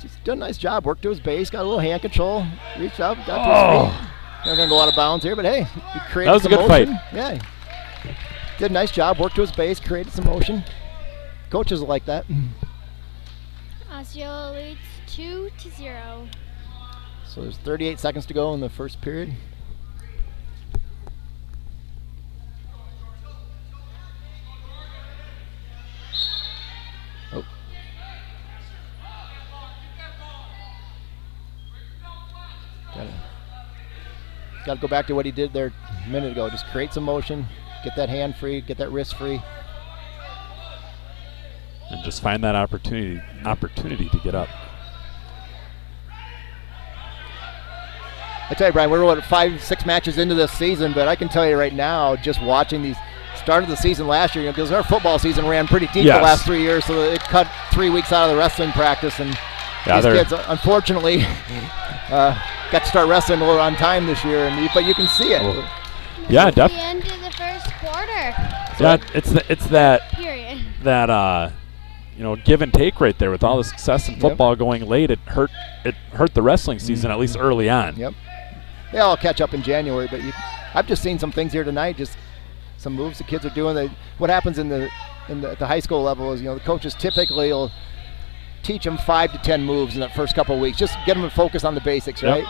Just done a nice job. Worked to his base. Got a little hand control. Reached out. Got to his feet. Not going to go out of bounds here, but hey, he created that was a good motion. fight. Yeah. Did a nice job. Worked to his base. Created some motion. Coaches are like that. Osceola leads 2-0. So there's 38 seconds to go in the first period. Oh. Got to go back to what he did there a minute ago. Just create some motion, get that hand free, get that wrist free. And just find that opportunity to get up. I tell you, Brian, we're 5-6 matches into this season, but I can tell you right now, just watching these start of the season last year, because our football season ran pretty deep the last 3 years, so it cut 3 weeks out of the wrestling practice, and these kids, unfortunately, got to start wrestling a little on time this year, but you can see it. Oh. Yeah, definitely. The end of the first quarter. Yeah, it's that Period. That give and take right there with all the success in football going late. It hurt the wrestling season at least early on. Yep. They all catch up in January, but I've just seen some things here tonight. Just some moves the kids are doing. What happens at the high school level is the coaches typically will teach them 5 to 10 moves in the first couple of weeks. Just get them to focus on the basics, right?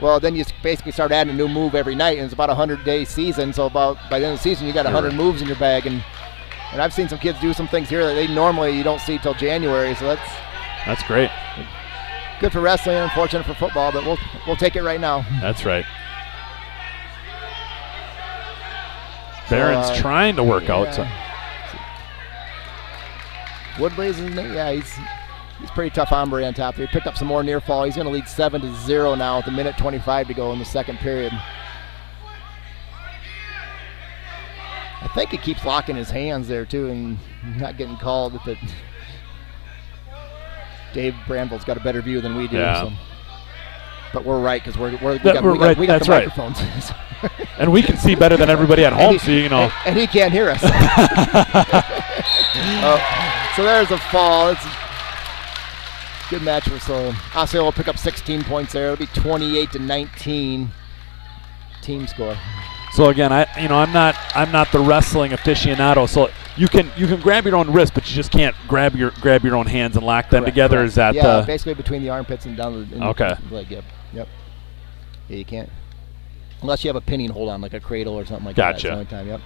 Well, then you basically start adding a new move every night, and it's about a 100-day season. So by the end of the season, you got 100 moves in your bag, and I've seen some kids do some things here that they normally you don't see till January. So that's great. Good for wrestling, unfortunate for football, but we'll take it right now. That's right. Barron's trying to work out. So. Woodley's he's pretty tough hombre on top there. He picked up some more near fall. He's going to lead 7-0 now with a minute 25 to go in the second period. I think he keeps locking his hands there too and not getting called. But Dave Brandville's got a better view than we do. Yeah. So. But we're right because we got That's the right. microphones. And we can see better than everybody at home, so And he can't hear us. So there's a fall. It's a good match for Osceola will pick up 16 points there. It'll be 28-19 team score. So again, I'm not the wrestling aficionado. So you can grab your own wrist, but you just can't grab your own hands and lock them together. Correct. Is that basically between the armpits and down the leg. Yep. Yeah, you can't unless you have a pinning hold on like a cradle or something like that. That's the only time. Yep.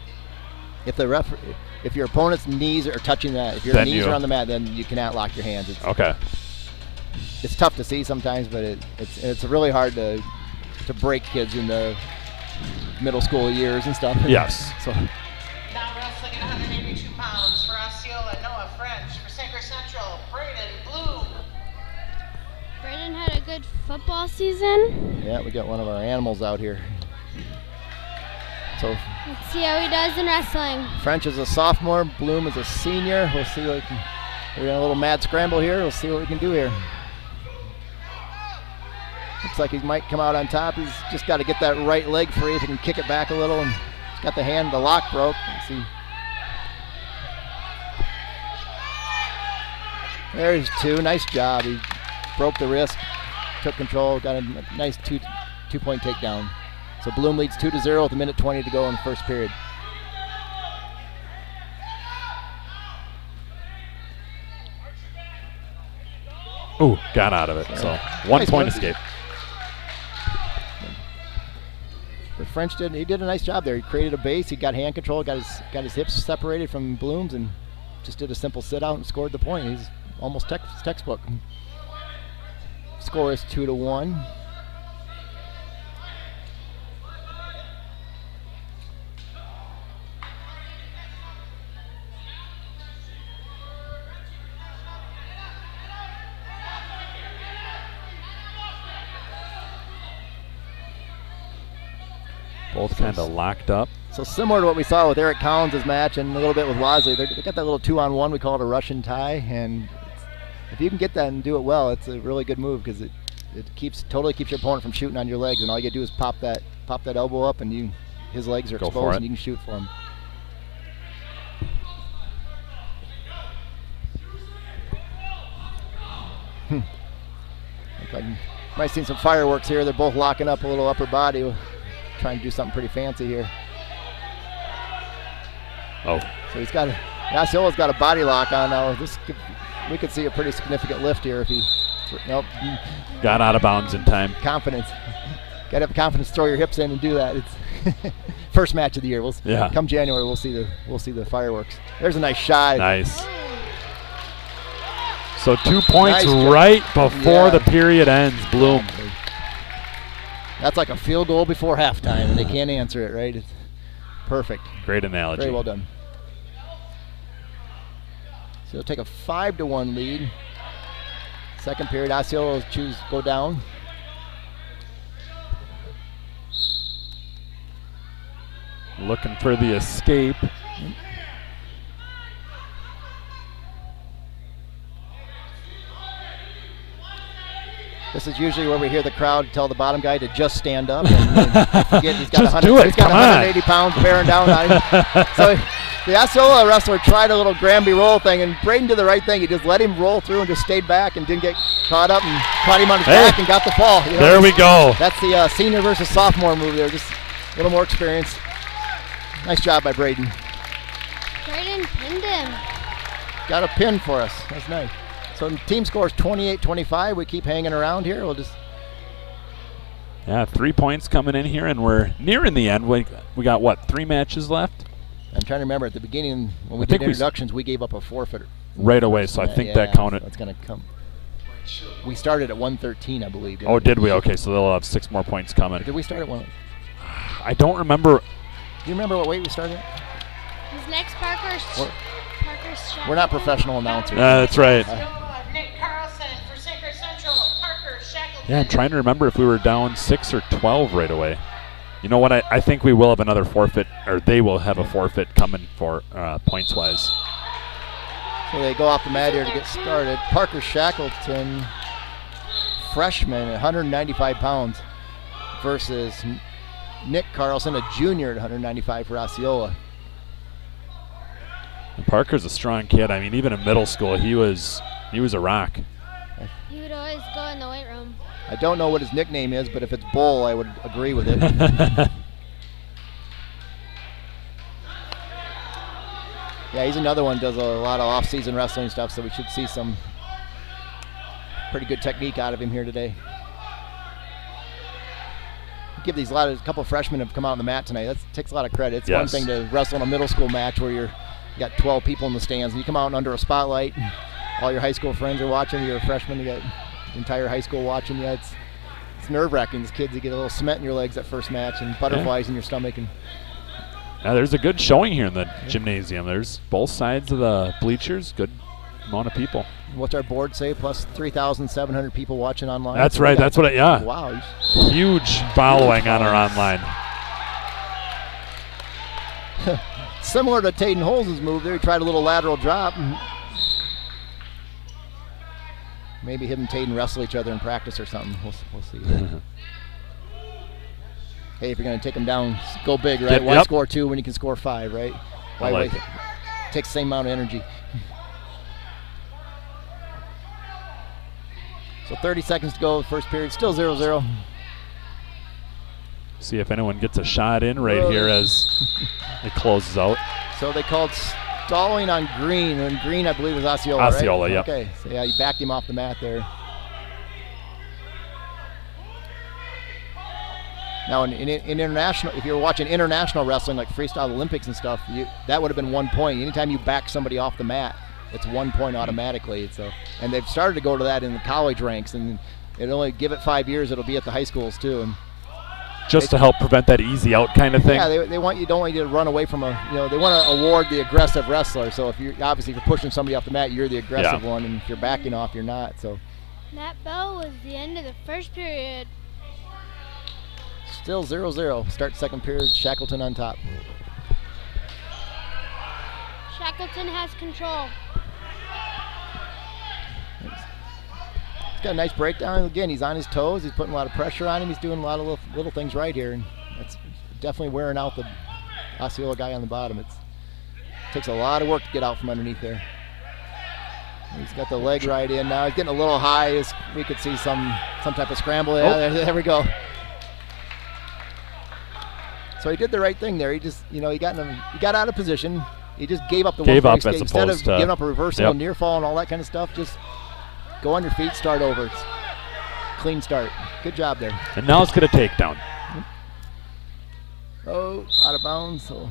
If your opponent's knees are touching that, if your Then knees are on the mat, then you cannot lock your hands. Okay. It's tough to see sometimes, but it's really hard to break kids in the middle school years and stuff. Yes. So. Now wrestling at 182 pounds for Osceola, Noah French. For St. Croix Central, Braden Bloom. Braden had a good football season. Yeah, we got one of our animals out here. So Let's see how he does in wrestling. French is a sophomore, Bloom is a senior. We'll see what we're in a little mad scramble here. We'll see what we can do here. Looks like he might come out on top. He's just got to get that right leg free if he can kick it back a little. And he's got the lock broke. Let's see. There's two. Nice job. He broke the wrist, took control, got a nice two-point takedown. So Bloom leads 2-0 with 1:20 to go in the first period. Ooh, got out of it. So 1 point escape. But French did a nice job there. He created a base. He got hand control, got his hips separated from Bloom's, and just did a simple sit out and scored the point. He's almost textbook. Score is 2-1. Both kind of locked up. So similar to what we saw with Eric Collins' match and a little bit with Wadley, they got that little 2-on-1. We call it a Russian tie, and if you can get that and do it well, it's a really good move because it totally keeps your opponent from shooting on your legs, and all you gotta do is pop that elbow up, and his legs are exposed, and you can shoot for him. Look like you might see some fireworks here. They're both locking up a little upper body, trying to do something pretty fancy here. Oh. So Osceola's got a body lock on now. We could see a pretty significant lift here if he. Nope. Got out of bounds in time. Confidence. Got to have confidence to throw your hips in and do that. It's first match of the year. Come January, we'll see the fireworks. There's a nice shot. Nice. So 2 points right before the period ends. Bloom. That's like a field goal before halftime, and they can't answer it, right? It's perfect. Great analogy. Very well done. So they'll take a 5-1 lead. Second period, Osceola will go down. Looking for the escape. This is usually where we hear the crowd tell the bottom guy to just stand up. And forget he's got, do it. he's got 180 pounds bearing down on him. So the Osceola wrestler tried a little Granby roll thing, and Braden did the right thing. He just let him roll through and just stayed back and didn't get caught up, and caught him on his back and got the fall. There we go. That's the senior versus sophomore move there. Just a little more experience. Nice job by Braden. Braden pinned him. Got a pin for us. That's nice. So the team scores 28-25. We keep hanging around here. We'll just. Yeah, 3 points coming in here, and we're nearing the end. We got, what, 3 matches left? I'm trying to remember at the beginning when we did introductions, we gave up a forfeit. Right away, so I think that counted. That's going to come. We started at 113, I believe. Oh, did we? Okay, so they'll have 6 more points coming. Did we start at 1? I don't remember. Do you remember what weight we started at? His next Parker's shot. We're not professional announcers. That's right. Yeah, I'm trying to remember if we were down 6 or 12 right away. You know what? I think we will have another forfeit, or they will have a forfeit coming for points-wise. So they go off the mat here to get started. Parker Shackleton, freshman at 195 pounds, versus Nick Carlson, a junior at 195 for Osceola. And Parker's a strong kid. I mean, even in middle school, he was a rock. He would always go in the weight room. I don't know what his nickname is, but if it's Bull, I would agree with it. Yeah, he's another one, does a lot of off-season wrestling stuff, so we should see some pretty good technique out of him here today. give these a couple of freshmen have come out on the mat tonight. That takes a lot of credit. It's one Yes. thing to wrestle in a middle school match where you got 12 people in the stands, and you come out under a spotlight, and all your high school friends are watching. You're a freshman, you got the entire high school watching you. It's nerve-wracking. These kids, you get a little cement in your legs that first match and butterflies in your stomach. And Now there's a good showing here in the gymnasium. There's both sides of the bleachers, good amount of people. what's our board say? Plus 3,700 people watching online. That's right. That's what yeah. Wow. Huge following on our online. Similar to Taden Holmes' move there. He tried a little lateral drop. Maybe him and Taden wrestle each other in practice or something. We'll see. Hey, if you're going to take him down, go big, right? Why score 2 when you can score 5, right? Why like wait? Takes the same amount of energy. So 30 seconds to go, first period, still 0-0. See if anyone gets a shot in right here as it closes out. So they called stalling on Green, and Green, I believe, was Osceola, Osceola, right? yep. Okay, so yeah, you backed him off the mat there. Now, in international, if you're watching international wrestling like freestyle Olympics and stuff, that would have been 1 point. Anytime you back somebody off the mat, it's 1 point automatically. So, and they've started to go to that in the college ranks, and it'll only give it 5 years. It'll be at the high schools too. And just to help prevent that easy out kind of thing. yeah, they don't want you to run away from they want to award the aggressive wrestler. So if you're obviously if you're pushing somebody off the mat, you're the aggressive one, and if you're backing off, you're not. So That bell was the end of the first period. still 0-0. Start second period. Shackleton on top. Shackleton has control. He's got a nice breakdown. Again, he's on his toes. He's putting a lot of pressure on him. He's doing a lot of little things right here, and that's definitely wearing out the Osceola guy on the bottom. It takes a lot of work to get out from underneath there. He's got the leg right in now. He's getting a little high. We could see some type of scramble. Yeah, there we go. So he did the right thing there. He just, he got out of position. He just gave up the Gave one up as instead of opposed to giving up a reversal, near fall, and all that kind of stuff. Just go on your feet, start over. It's clean start. Good job there. And now let's get a takedown. Oh, out of bounds. So.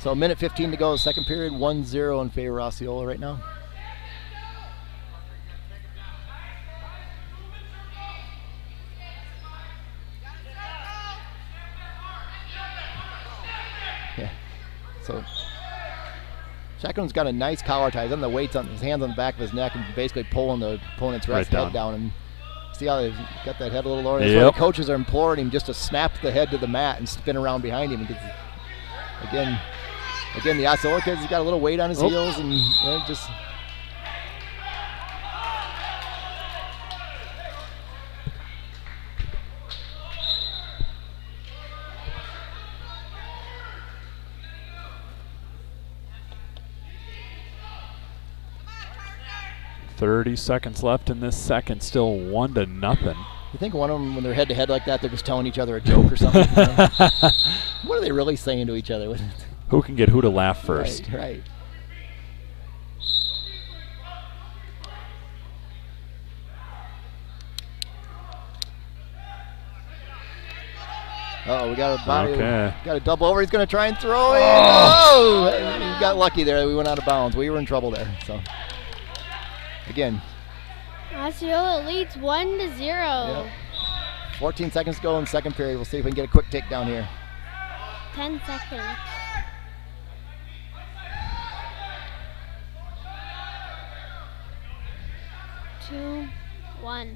So a minute 15 to go, second period, 1-0 in favor of Osceola right now. Yeah. So Shackleton's got a nice collar tie. He's on the weights on his hands on the back of his neck and basically pulling the opponent's head down. And see how they've got that head a little lower. That's why the coaches are imploring him just to snap the head to the mat and spin around behind him. Again, the Osceola kid, he's got a little weight on his heels, and just. "30 seconds left in this second, still 1-0. You think one of them, when they're head to head like that, they're just telling each other a joke or something? What are they really saying to each other? Who can get who to laugh first? Right. Oh, we got a body. Okay. Got a double over. He's going to try and throw it. Oh! We got lucky there. We went out of bounds. We were in trouble there. So, again. Osceola leads 1-0. Yep. 14 seconds to go in the second period. We'll see if we can get a quick takedown here. 10 seconds. Two, one.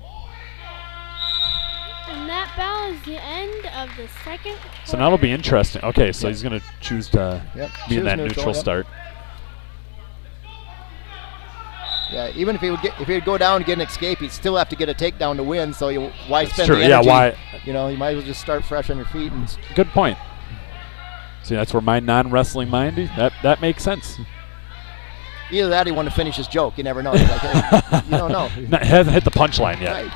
And that bell is the end of the second quarter. So now it'll be interesting. Okay, so he's going to choose to be in that neutral yep. start. Yeah, even if he would go down and get an escape, he'd still have to get a takedown to win. So why That's spend true. the energy? Yeah, why? You might as well just start fresh on your feet. And Good point. See, that's where my non-wrestling mind, that makes sense. either that, or he wanted to finish his joke. You never know. Like, hey, you don't know. He hasn't hit the punchline yet. Right.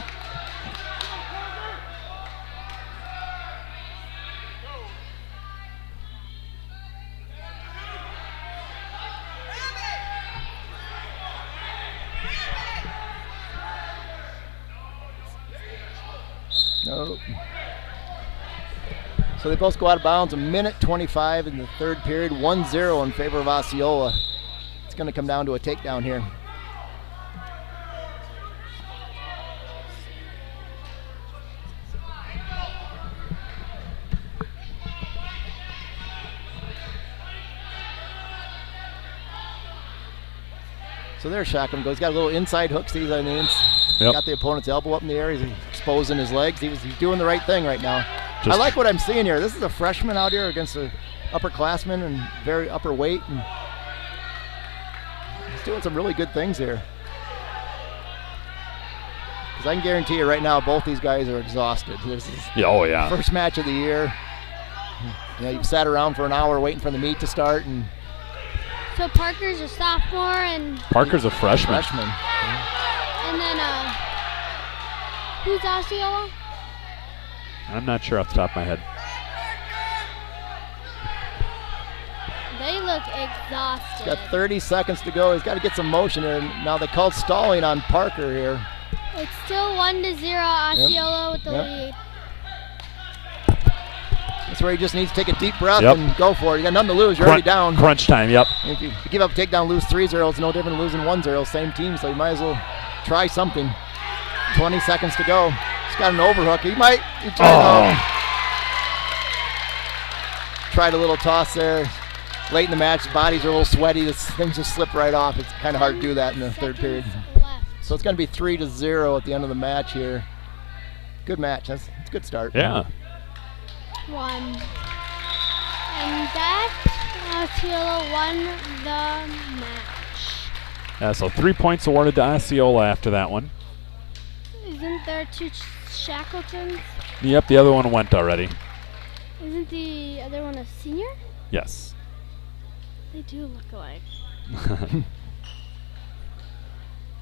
Nope. So they both go out of bounds. A minute 25 in the third period. 1-0 in favor of Osceola. It's going to come down to a takedown here. So there's Shotgun goes. Got a little inside hook. See, got the opponent's elbow up in the air. He's exposing his legs. He's doing the right thing right now. I like what I'm seeing here. This is a freshman out here against an upperclassman and very upper weight. And he's doing some really good things here. Because I can guarantee you right now, both these guys are exhausted. This is first match of the year. You know, you've sat around for an hour waiting for the meet to start, and so Parker's a sophomore and Parker's a freshman. And then who's Osceola? I'm not sure off the top of my head. They look exhausted. He's got 30 seconds to go. He's got to get some motion here. Now they called stalling on Parker here. It's still 1-0 Osceola with the lead. That's where he just needs to take a deep breath and go for it. You got nothing to lose. You're already down. Crunch time, If you give up a takedown, lose 3-0, it's no different than losing 1-0. Same team, so you might as well try something. 20 seconds to go. He's got an overhook. He might. Tried a little toss there. Late in the match, bodies are a little sweaty. Things just slip right off. It's kind of hard to do that in the third period. So it's going to be 3-0 at the end of the match here. Good match. That's a good start. Yeah. One. And that Osceola won the match. Yeah, so 3 points awarded to Osceola after that one. Isn't there 2 Shackletons? Yep, the other one went already. Isn't the other one a senior? Yes. They do look alike.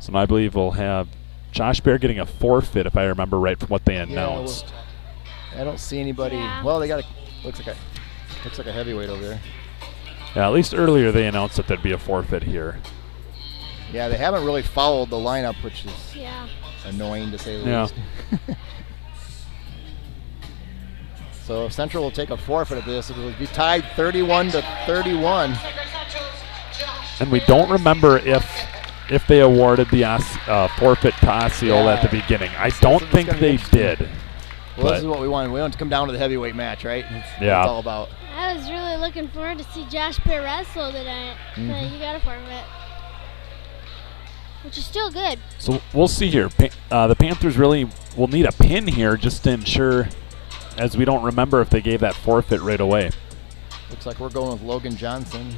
So now I believe we'll have Josh Bear getting a forfeit, if I remember right from what they announced. I don't see anybody. Yeah. Well, they got looks like a heavyweight over there. Yeah, at least earlier they announced that there'd be a forfeit here. Yeah, they haven't really followed the lineup, which is annoying to say the least. So Central will take a forfeit of this. It will be tied 31-31. And we don't remember if they awarded the forfeit to Osceola at the beginning. I don't think they did. Well, this is what we want. We want to come down to the heavyweight match, right? That's what it's all about. I was really looking forward to see Josh Bear wrestle tonight. But you got a forfeit, which is still good. So we'll see here. The Panthers really will need a pin here just to ensure, as we don't remember if they gave that forfeit right away. Looks like we're going with Logan Johnson.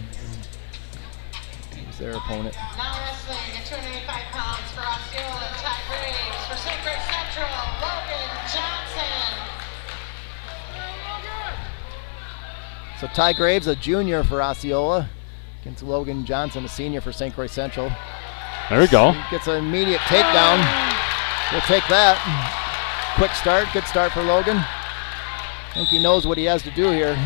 He's their opponent. Now wrestling at 285 pounds for Osceola, Ty Graves. For St. Croix Central, Logan Johnson. So Ty Graves, a junior for Osceola, against Logan Johnson, a senior for St. Croix Central. There we go. He gets an immediate takedown. We'll take that. Quick start, good start for Logan. I think he knows what he has to do here.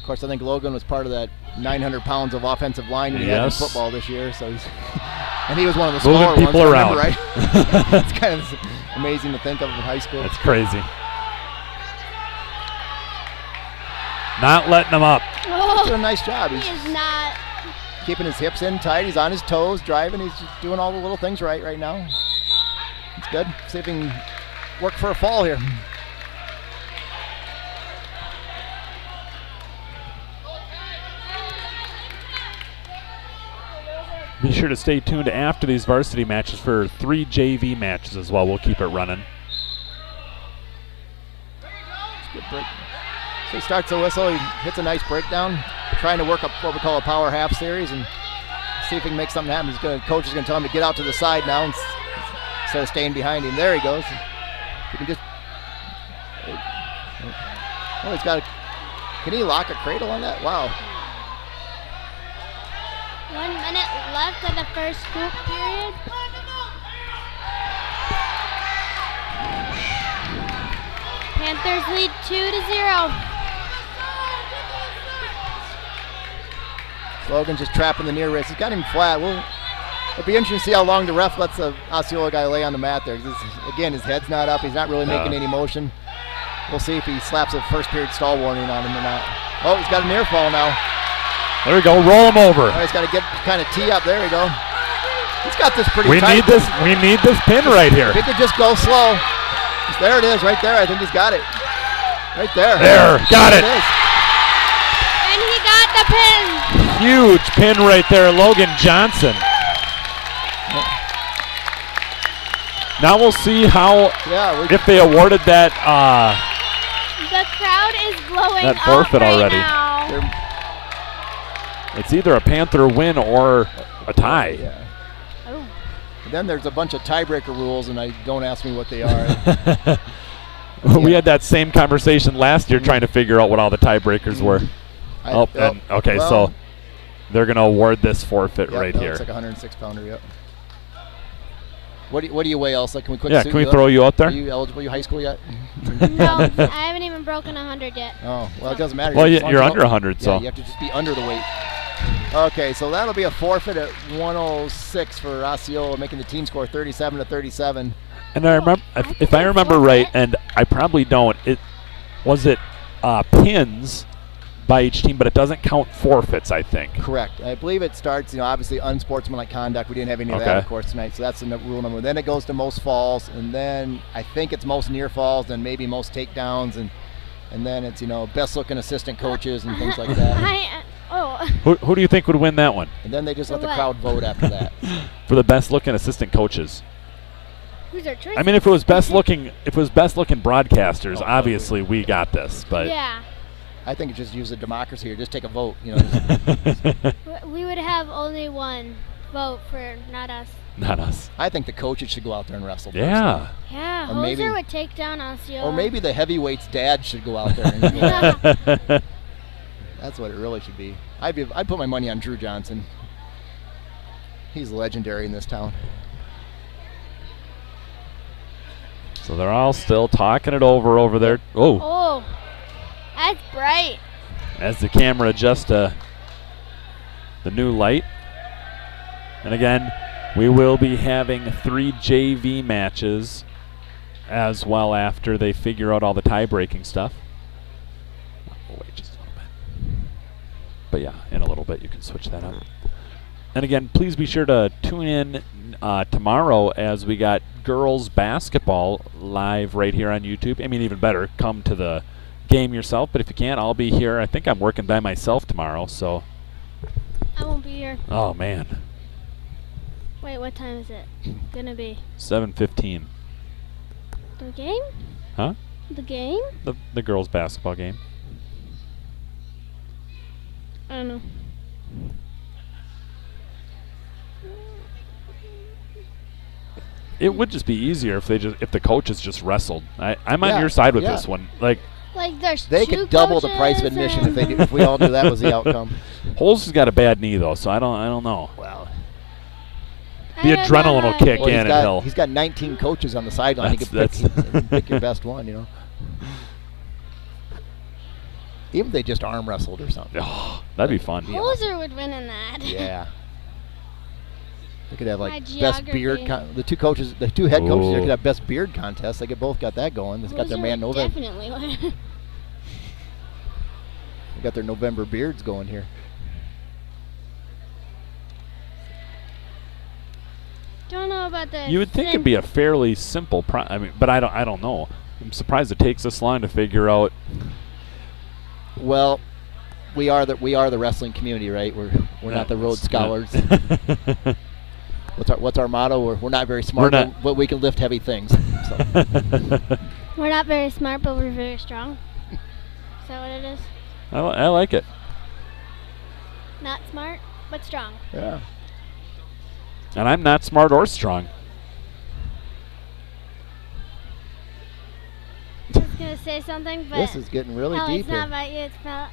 Of course, I think Logan was part of that 900 pounds of offensive line we had in football this year. So he's, and he was one of the smaller ones. People around. Right? It's kind of amazing to think of in high school. That's crazy. Not letting him up. He's doing a nice job. He is not. Keeping his hips in tight. He's on his toes, driving. He's just doing all the little things right now. It's good. See if he can work for a fall here. Be sure to stay tuned after these varsity matches for 3 JV matches as well. We'll keep it running. Good break. So he starts the whistle. He hits a nice breakdown, trying to work up what we call a power half series and see if he can make something happen. Coach is going to tell him to get out to the side now instead of staying behind him. There he goes. He can just. Oh, he's got. Can he lock a cradle on that? Wow. 1 minute left of the first group period. Panthers Panthers lead 2-0. Logan's just trapping the near wrist. He's got him flat. It'll be interesting to see how long the ref lets the Osceola guy lay on the mat there. Again, his head's not up. He's not really making any motion. We'll see if he slaps a first period stall warning on him or not. Oh, he's got a near fall now. There we go. Roll him over. Oh, he's got to get kind of tee up. There we go. He's got this pretty we tight. We need this pin right here. If he could just go slow. There it is, right there. I think he's got it. Right there. There, got it. And he got the pin. Huge pin right there, Logan Johnson. Now we'll see how, if they awarded that the crowd is blowing that forfeit up right already. Now. It's either a Panther win or a tie. Yeah. Oh. Then there's a bunch of tiebreaker rules, and don't ask me what they are. We had that same conversation last year trying to figure out what all the tiebreakers were. So they're going to award this forfeit right here. It's like a 106-pounder, yep. What do you weigh, Elsa? Can we quick can we throw you out there? Are you eligible? Are you high school yet? No, I haven't even broken 100 yet. Oh, well, it doesn't matter. Well, you're under 100, so. Yeah, you have to just be under the weight. Okay, so that'll be a forfeit at 106 for Osceola, making the team score 37-37. And I remember, if I remember right, and I probably don't, was it pins by each team, but it doesn't count forfeits, I think. Correct. I believe it starts, obviously unsportsmanlike conduct. We didn't have any of that, of course, tonight, so that's the rule number. Then it goes to most falls, and then I think it's most near falls, then maybe most takedowns, and then it's, best-looking assistant coaches and things like that. Who do you think would win that one? And then they just let the crowd vote after that. For the best-looking assistant coaches. Who's our choice? I mean, if it was best-looking broadcasters, obviously we got this, but. Yeah. I think just use the democracy here. Just take a vote. We would have only one vote for not us. Not us. I think the coaches should go out there and wrestle. Yeah. Yeah, Hoser would take down Osceola. Or maybe the heavyweight's dad should go out there. And that's what it really should be. I'd put my money on Drew Johnson. He's legendary in this town. So they're all still talking it over there. Oh. That's bright. As the camera adjusts to the new light. And again, we will be having 3 JV matches as well after they figure out all the tie-breaking stuff. We'll wait just a little bit. But yeah, in a little bit you can switch that up. And again, please be sure to tune in tomorrow as we got girls basketball live right here on YouTube. I mean, even better, come to the game yourself, but if you can't, I'll be here. I think I'm working by myself tomorrow, so. I won't be here. Oh, man. Wait, what time is it gonna be? 7:15. The game? Huh? The game? The girls basketball game. I don't know. It would just be easier if the coaches just wrestled. I'm on your side with this one. Like they could double the price of admission if we all knew that was the outcome. Holes has got a bad knee though, so I don't know. Well, the adrenaline will kick in, and he's got 19 coaches on the sideline. He could pick your best one, Even if they just arm wrestled or something. Oh, that'd be fun. Hoser would win in that. Yeah. They could have best beard. The two head coaches here could have best beard contest. They both got that going. They've got their man November. Definitely. They got their November beards going here. Don't know about the. You would think it'd be a fairly simple. But I don't know. I'm surprised it takes this long to figure out. Well, we are the wrestling community, right? We're not the Rhodes Scholars. What's our motto? We're not very smart, but we can lift heavy things. So. We're not very smart, but we're very strong. Is that what it is? I like it. Not smart, but strong. Yeah. And I'm not smart or strong. I was going to say something, but this is getting really deep it's not about you, it's about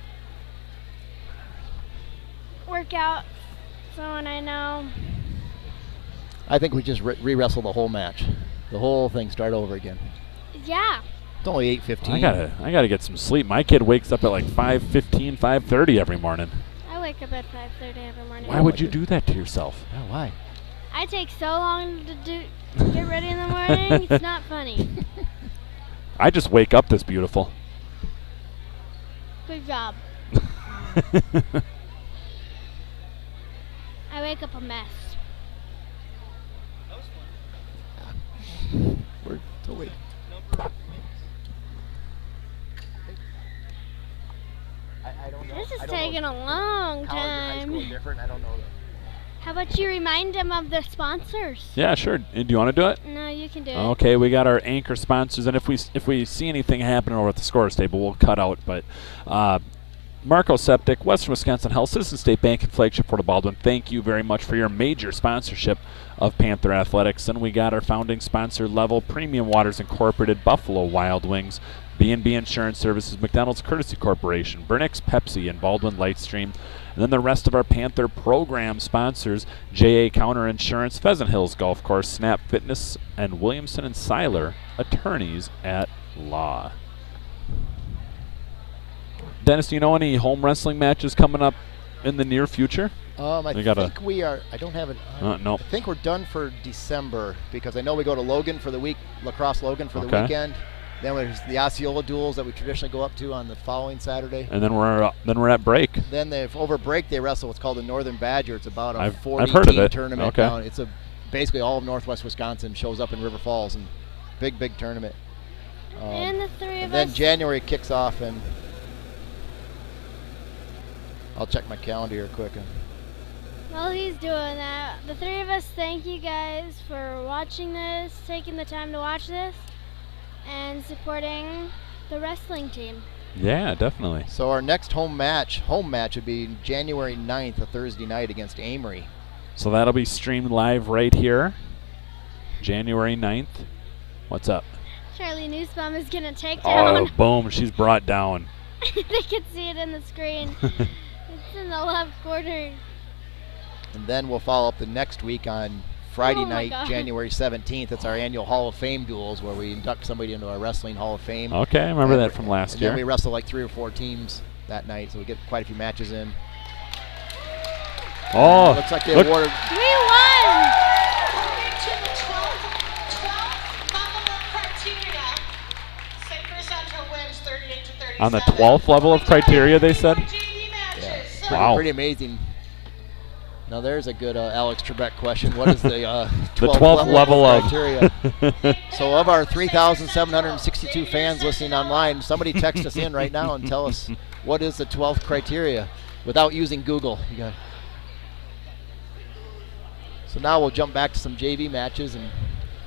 workout, someone I know. I think we just re-wrestle the whole match. The whole thing, start over again. Yeah. It's only 8:15. I gotta get some sleep. My kid wakes up at like 5:15, 5:30 every morning. I wake up at 5:30 every morning. Why would you do that to yourself? Yeah, why? I take so long to get ready in the morning. It's not funny. I just wake up this beautiful. Good job. I wake up a mess. We're totally. I don't know. This is I don't taking know. a long College or high school time. is different. I don't know. How about you remind them of the sponsors? Yeah, sure. Do you want to do it? No, you can do it. Okay, we got our anchor sponsors, and if we see anything happening over at the scores table, we'll cut out. But Marco Septic, Western Wisconsin Health, Citizen State Bank, and Flagship Port of Baldwin, thank you very much for your major sponsorship of Panther Athletics. And we got our founding sponsor level, Premium Waters Incorporated, Buffalo Wild Wings, B&B Insurance Services, McDonald's Courtesy Corporation, Burnix Pepsi, and Baldwin Lightstream. And then the rest of our Panther program sponsors, JA Counter Insurance, Pheasant Hills Golf Course, Snap Fitness, and Williamson and Seiler, attorneys at law. Dennis, do you know any home wrestling matches coming up in the near future? I think we are. I don't have it. No. I think we're done for December because I know we go to Logan for the week, Lacrosse Logan for the weekend. Then there's the Osceola duels that we traditionally go up to on the following Saturday. And then we're at break. Then over break they wrestle what's called the Northern Badger. It's about a I've 40-team heard of it. tournament Okay. down. It's basically all of Northwest Wisconsin shows up in River Falls, and big tournament. And the three of us. Then January kicks off, and I'll check my calendar here quick. While he's doing that, the three of us thank you guys for watching this, taking the time to watch this, and supporting the wrestling team. Yeah, definitely. So our next home match would be January 9th, a Thursday night against Amory. So that'll be streamed live right here, January 9th. What's up? Charlie Nussbaum is going to take down. Oh, boom, she's brought down. They can see it in the screen. It's in the left corner. And then we'll follow up the next week on Friday Oh my night, God. January 17th. It's our annual Hall of Fame duels where we induct somebody into our Wrestling Hall of Fame. Okay, I remember that from last and year. then we wrestle like 3 or 4 teams that night, so we get quite a few matches in. Oh, Looks like they look. awarded. We won! According to the 12th level of criteria, St. Chris Central wins 38-37. On the 12th level of criteria, they said? JV matches. So Wow. Pretty amazing. Now there's a good Alex Trebek question. What is the 12th level of criteria? So of our 3,762 fans listening online, somebody text us in right now and tell us what is the 12th criteria without using Google. So now we'll jump back to some JV matches, and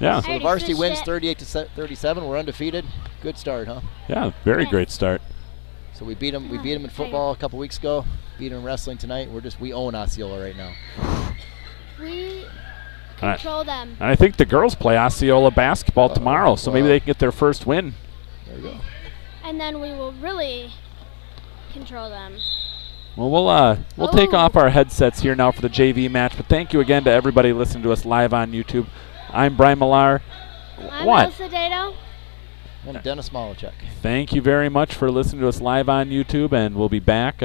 Yeah. so the varsity wins 38-37. We're undefeated. Good start, huh? Yeah, very great start. So we beat them. We beat them in football a couple weeks ago. Beat them in wrestling tonight. We own Osceola right now. We All right. control them. And I think the girls play Osceola basketball tomorrow, so maybe wow. they can get their first win. There we go. And then we will really control them. Well, we'll take Oh. off our headsets here now for the JV match, but thank you again to everybody listening to us live on YouTube. I'm Brian Millar. I'm What? Elsa Dato. And Dennis Malachek. Thank you very much for listening to us live on YouTube, and we'll be back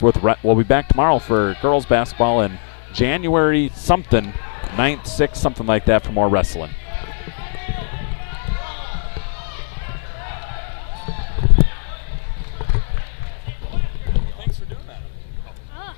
we'll be back tomorrow for girls basketball and January something, 9th, 6th, something like that for more wrestling. Thanks for doing that. Oh.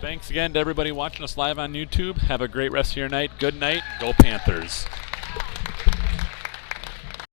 Thanks again to everybody watching us live on YouTube. Have a great rest of your night. Good night. Go Panthers.